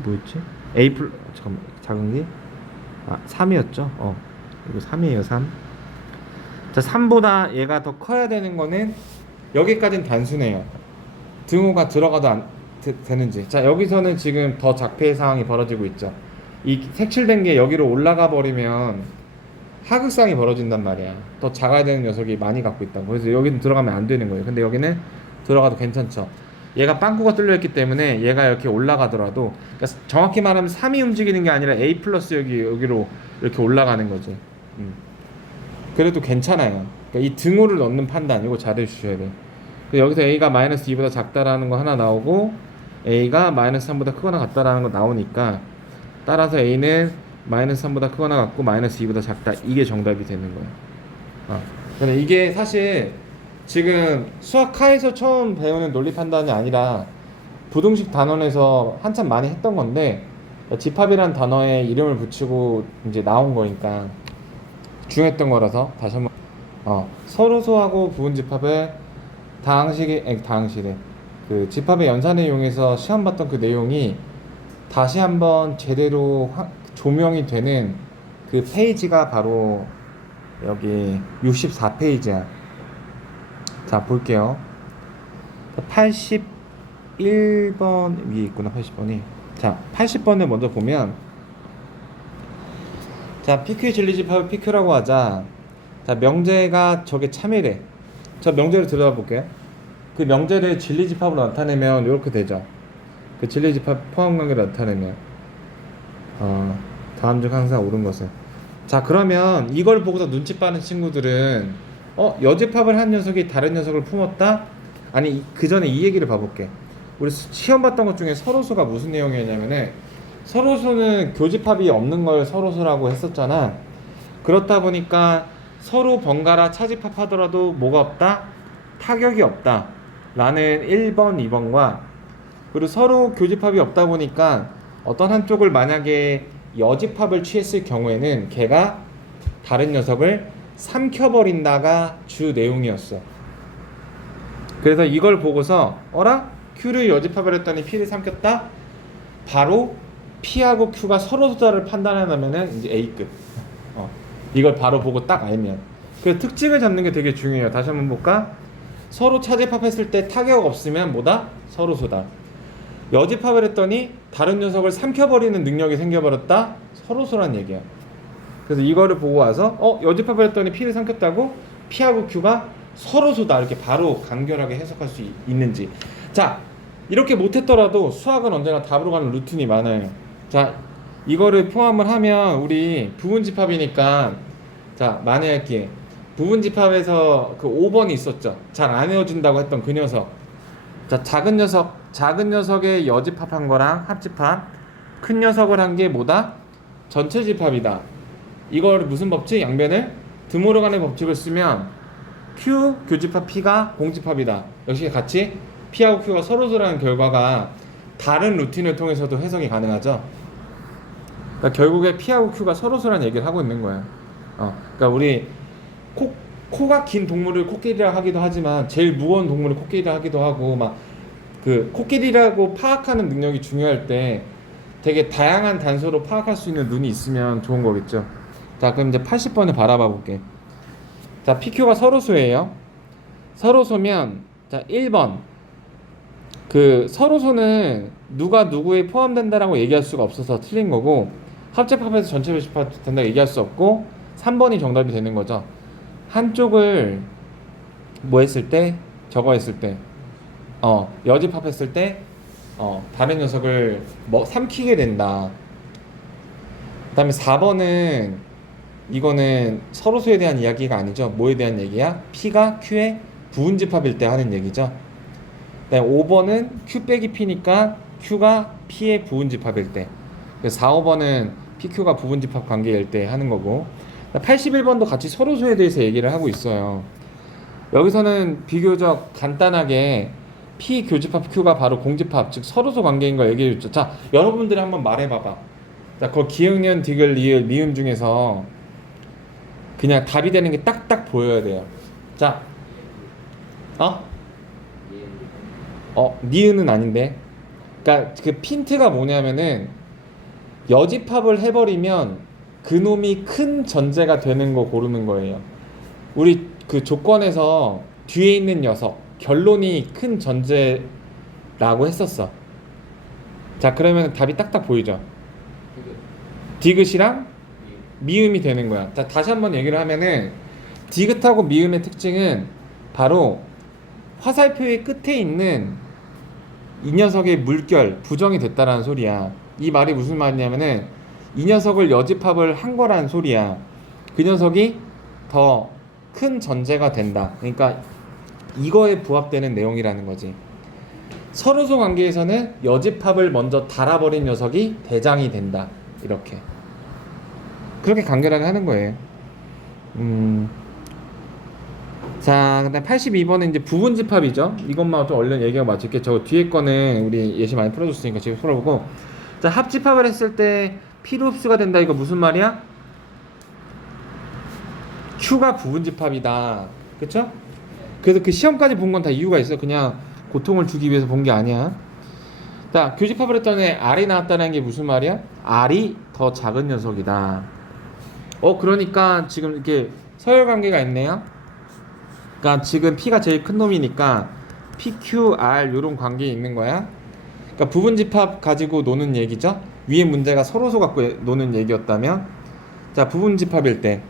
뭐였지? 잠깐만, 작은 게? 3이었죠? 이거 3이에요, 3. 자, 3보다 얘가 더 커야 되는 거는 여기까지는 단순해요. 등호가 들어가도 되는지. 자, 여기서는 지금 더 작폐의 상황이 벌어지고 있죠. 이 색칠된 게 여기로 올라가 버리면 하극상이 벌어진단 말이야. 더 작아야 되는 녀석이 많이 갖고 있다고. 그래서 여기는 들어가면 안 되는 거예요. 근데 여기는 들어가도 괜찮죠. 얘가 빵꾸가 뚫려 있기 때문에 얘가 이렇게 올라가더라도, 그러니까 정확히 말하면 3이 움직이는 게 아니라 a 플러스 여기로 이렇게 올라가는 거지. 그래도 괜찮아요. 그러니까 이 등호를 넣는 판단 이거 잘 해주셔야 돼. 여기서 a가 -2보다 작다라는 거 하나 나오고 a가 -3보다 크거나 같다라는 거 나오니까, 따라서 a는 -3보다 크거나 같고 -2보다 작다, 이게 정답이 되는 거예요. 근데 이게 사실 지금 수학하에서 처음 배우는 논리 판단이 아니라 부등식 단원에서 한참 많이 했던 건데, 집합이란 단어에 이름을 붙이고 이제 나온 거니까 중요했던 거라서 다시 한번 서로소하고 부분집합을 다항식에 그 집합의 연산을 이용해서 시험 봤던 그 내용이 다시 한번 제대로 조명이 되는 그 페이지가 바로 여기 64페이지야. 자, 볼게요. 81번 위에 있구나. 80번이. 자, 80번을 먼저 보면, 자, PQ의 진리집합을 PQ라고 하자. 자, 명제가 저게 참이래. 저 명제를 들여다볼게요. 그 명제를 진리집합으로 나타내면 이렇게 되죠. 그 진리집합 포함관계를 나타내면 다음 중 항상 옳은 것은. 자, 그러면 이걸 보고서 눈치 빠는 친구들은 여집합을 한 녀석이 다른 녀석을 품었다? 아니, 그 전에 이 얘기를 봐볼게. 우리 시험 봤던 것 중에 서로수가 무슨 내용이었냐면은, 서로수는 교집합이 없는 걸 서로수라고 했었잖아. 그렇다 보니까 서로 번갈아 차집합 하더라도 뭐가 없다? 타격이 없다 라는 1번, 2번과, 그리고 서로 교집합이 없다 보니까 어떤 한쪽을 만약에 여집합을 취했을 경우에는 걔가 다른 녀석을 삼켜버린다가 주 내용이었어. 그래서 이걸 보고서 어라? Q를 여집합을 했더니 P를 삼켰다? 바로 P하고 Q가 서로수다를 판단하려면은 이제 A급. 이걸 바로 보고 딱 알면. 그 특징을 잡는 게 되게 중요해요. 다시 한번 볼까? 서로 차집합했을 때 타격 없으면 뭐다? 서로수다. 여집합을 했더니 다른 녀석을 삼켜버리는 능력이 생겨버렸다? 서로수란 얘기야. 그래서 이거를 보고 와서 여집합을 했더니 P를 삼켰다고? P하고 Q가 서로수다, 이렇게 바로 간결하게 해석할 수 있는지. 자, 이렇게 못했더라도 수학은 언제나 답으로 가는 루틴이 많아요. 자, 이거를 포함을 하면 우리 부분집합이니까, 자, 만약에 부분집합에서 그 5번이 있었죠. 잘 안 헤어진다고 했던 그 녀석. 자, 작은 녀석의 여집합한 거랑 합집합, 큰 녀석을 한 게 뭐다? 전체 집합이다. 이걸 무슨 법칙? 양변을 드모르간의 법칙을 쓰면 Q 교집합 P가 공집합이다. 역시 같이 P하고 Q가 서로서라는 결과가 다른 루틴을 통해서도 해석이 가능하죠. 그러니까 결국에 P하고 Q가 서로서라는 얘기를 하고 있는 거예요. 그러니까 우리 코가 긴 동물을 코끼리라 하기도 하지만 제일 무거운 동물을 코끼리라 하기도 하고, 막 그 코끼리라고 파악하는 능력이 중요할 때 되게 다양한 단서로 파악할 수 있는 눈이 있으면 좋은 거겠죠. 자, 그럼 이제 80번을 바라봐 볼게. 자, PQ가 서로수예요. 서로수면, 자, 1번. 그 서로수는 누가 누구에 포함된다라고 얘기할 수가 없어서 틀린 거고, 합집합에서 전체 집합 된다고 얘기할 수 없고, 3번이 정답이 되는 거죠. 한쪽을 뭐 했을 때? 저거 했을 때, 여집합했을 때 다른 녀석을 삼키게 된다. 그 다음에 4번은 이거는 서로수에 대한 이야기가 아니죠. 뭐에 대한 얘기야? P가 Q의 부분집합일 때 하는 얘기죠. 그 다음에 5번은 Q 빼기 P니까 Q가 P의 부분집합일 때. 4, 5번은 PQ가 부분집합 관계일 때 하는 거고, 81번도 같이 서로수에 대해서 얘기를 하고 있어요. 여기서는 비교적 간단하게 P 교집합 Q가 바로 공집합, 즉 서로소 관계인 거 얘기해 줬죠. 자, 여러분들이 한번 말해봐봐. 자, 그 기역, 니은, 디귿, 리을, 미음 중에서 그냥 답이 되는 게 딱딱 보여야 돼요. 자, 니은은 아닌데. 그러니까 그 핀트가 뭐냐면은 여집합을 해버리면 그놈이 큰 전제가 되는 거 고르는 거예요. 우리 그 조건에서 뒤에 있는 녀석 결론이 큰 전제라고 했었어. 자, 그러면 답이 딱딱 보이죠. 디귿이랑 미음이 되는 거야. 자, 다시 한번 얘기를 하면은 디귿하고 미음의 특징은 바로 화살표의 끝에 있는 이 녀석의 물결 부정이 됐다라는 소리야. 이 말이 무슨 말이냐면은 이 녀석을 여집합을 한 거란 소리야. 그 녀석이 더 큰 전제가 된다. 그러니까 이거에 부합되는 내용이라는 거지. 서로소 관계에서는 여집합을 먼저 달아버린 녀석이 대장이 된다. 이렇게 그렇게 간결하게 하는 거예요. 자, 그다음 82번은 이제 부분집합이죠. 이것만 좀 얼른 얘기가 맞출게. 저 뒤에 거는 우리 예시 많이 풀어줬으니까 지금 풀어보고. 자, 합집합을 했을 때 P로 흡수가 된다. 이거 무슨 말이야? Q가 부분집합이다. 그쵸? 그래서 그 시험까지 본 건 다 이유가 있어. 그냥 고통을 주기 위해서 본 게 아니야. 자, 교집합을 했더니 R이 나왔다는 게 무슨 말이야? R이 더 작은 녀석이다. 그러니까 지금 이렇게 서열관계가 있네요. 그러니까 지금 P가 제일 큰 놈이니까 PQR 요런 관계에 있는 거야. 그러니까 부분집합 가지고 노는 얘기죠. 위에 문제가 서로소 갖고 노는 얘기였다면, 자, 부분집합일 때,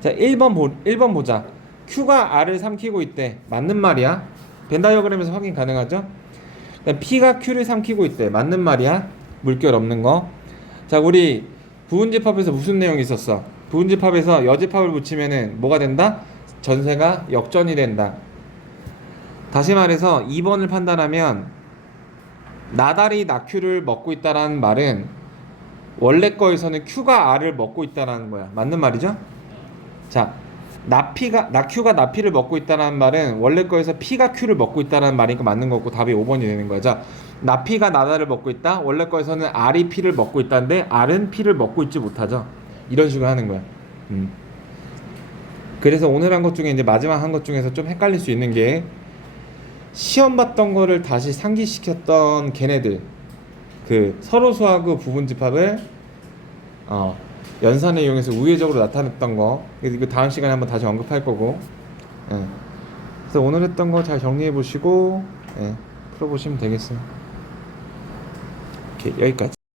자, 1번 보자. Q가 R을 삼키고 있대. 맞는 말이야. 벤 다이어그램에서 확인 가능하죠. P가 Q를 삼키고 있대. 맞는 말이야. 물결 없는 거. 자, 우리 부분집합에서 무슨 내용이 있었어? 부분집합에서 여집합을 붙이면은 뭐가 된다? 전세가 역전이 된다. 다시 말해서 2번을 판단하면 나달이 나Q를 먹고 있다라는 말은 원래 거에서는 Q가 R을 먹고 있다라는 거야. 맞는 말이죠? 자, 나Q가 나P를 먹고 있다라는 말은 원래 거에서 P가 Q를 먹고 있다라는 말이니까 맞는 거고 답이 5번이 되는 거야. 자, 나P가 나달을 먹고 있다. 원래 거에서는 R이 P를 먹고 있다는데 R은 P를 먹고 있지 못하죠. 이런 식으로 하는 거야. 그래서 오늘 한 것 중에 이제 마지막 한 것 중에서 좀 헷갈릴 수 있는 게 시험 봤던 거를 다시 상기시켰던 걔네들, 그 서로소하고 부분집합을 연산을 이용해서 우회적으로 나타냈던 거, 이거 다음 시간에 한번 다시 언급할 거고. 그래서 오늘 했던 거 잘 정리해 보시고 풀어보시면 되겠어요. 오케이, 여기까지.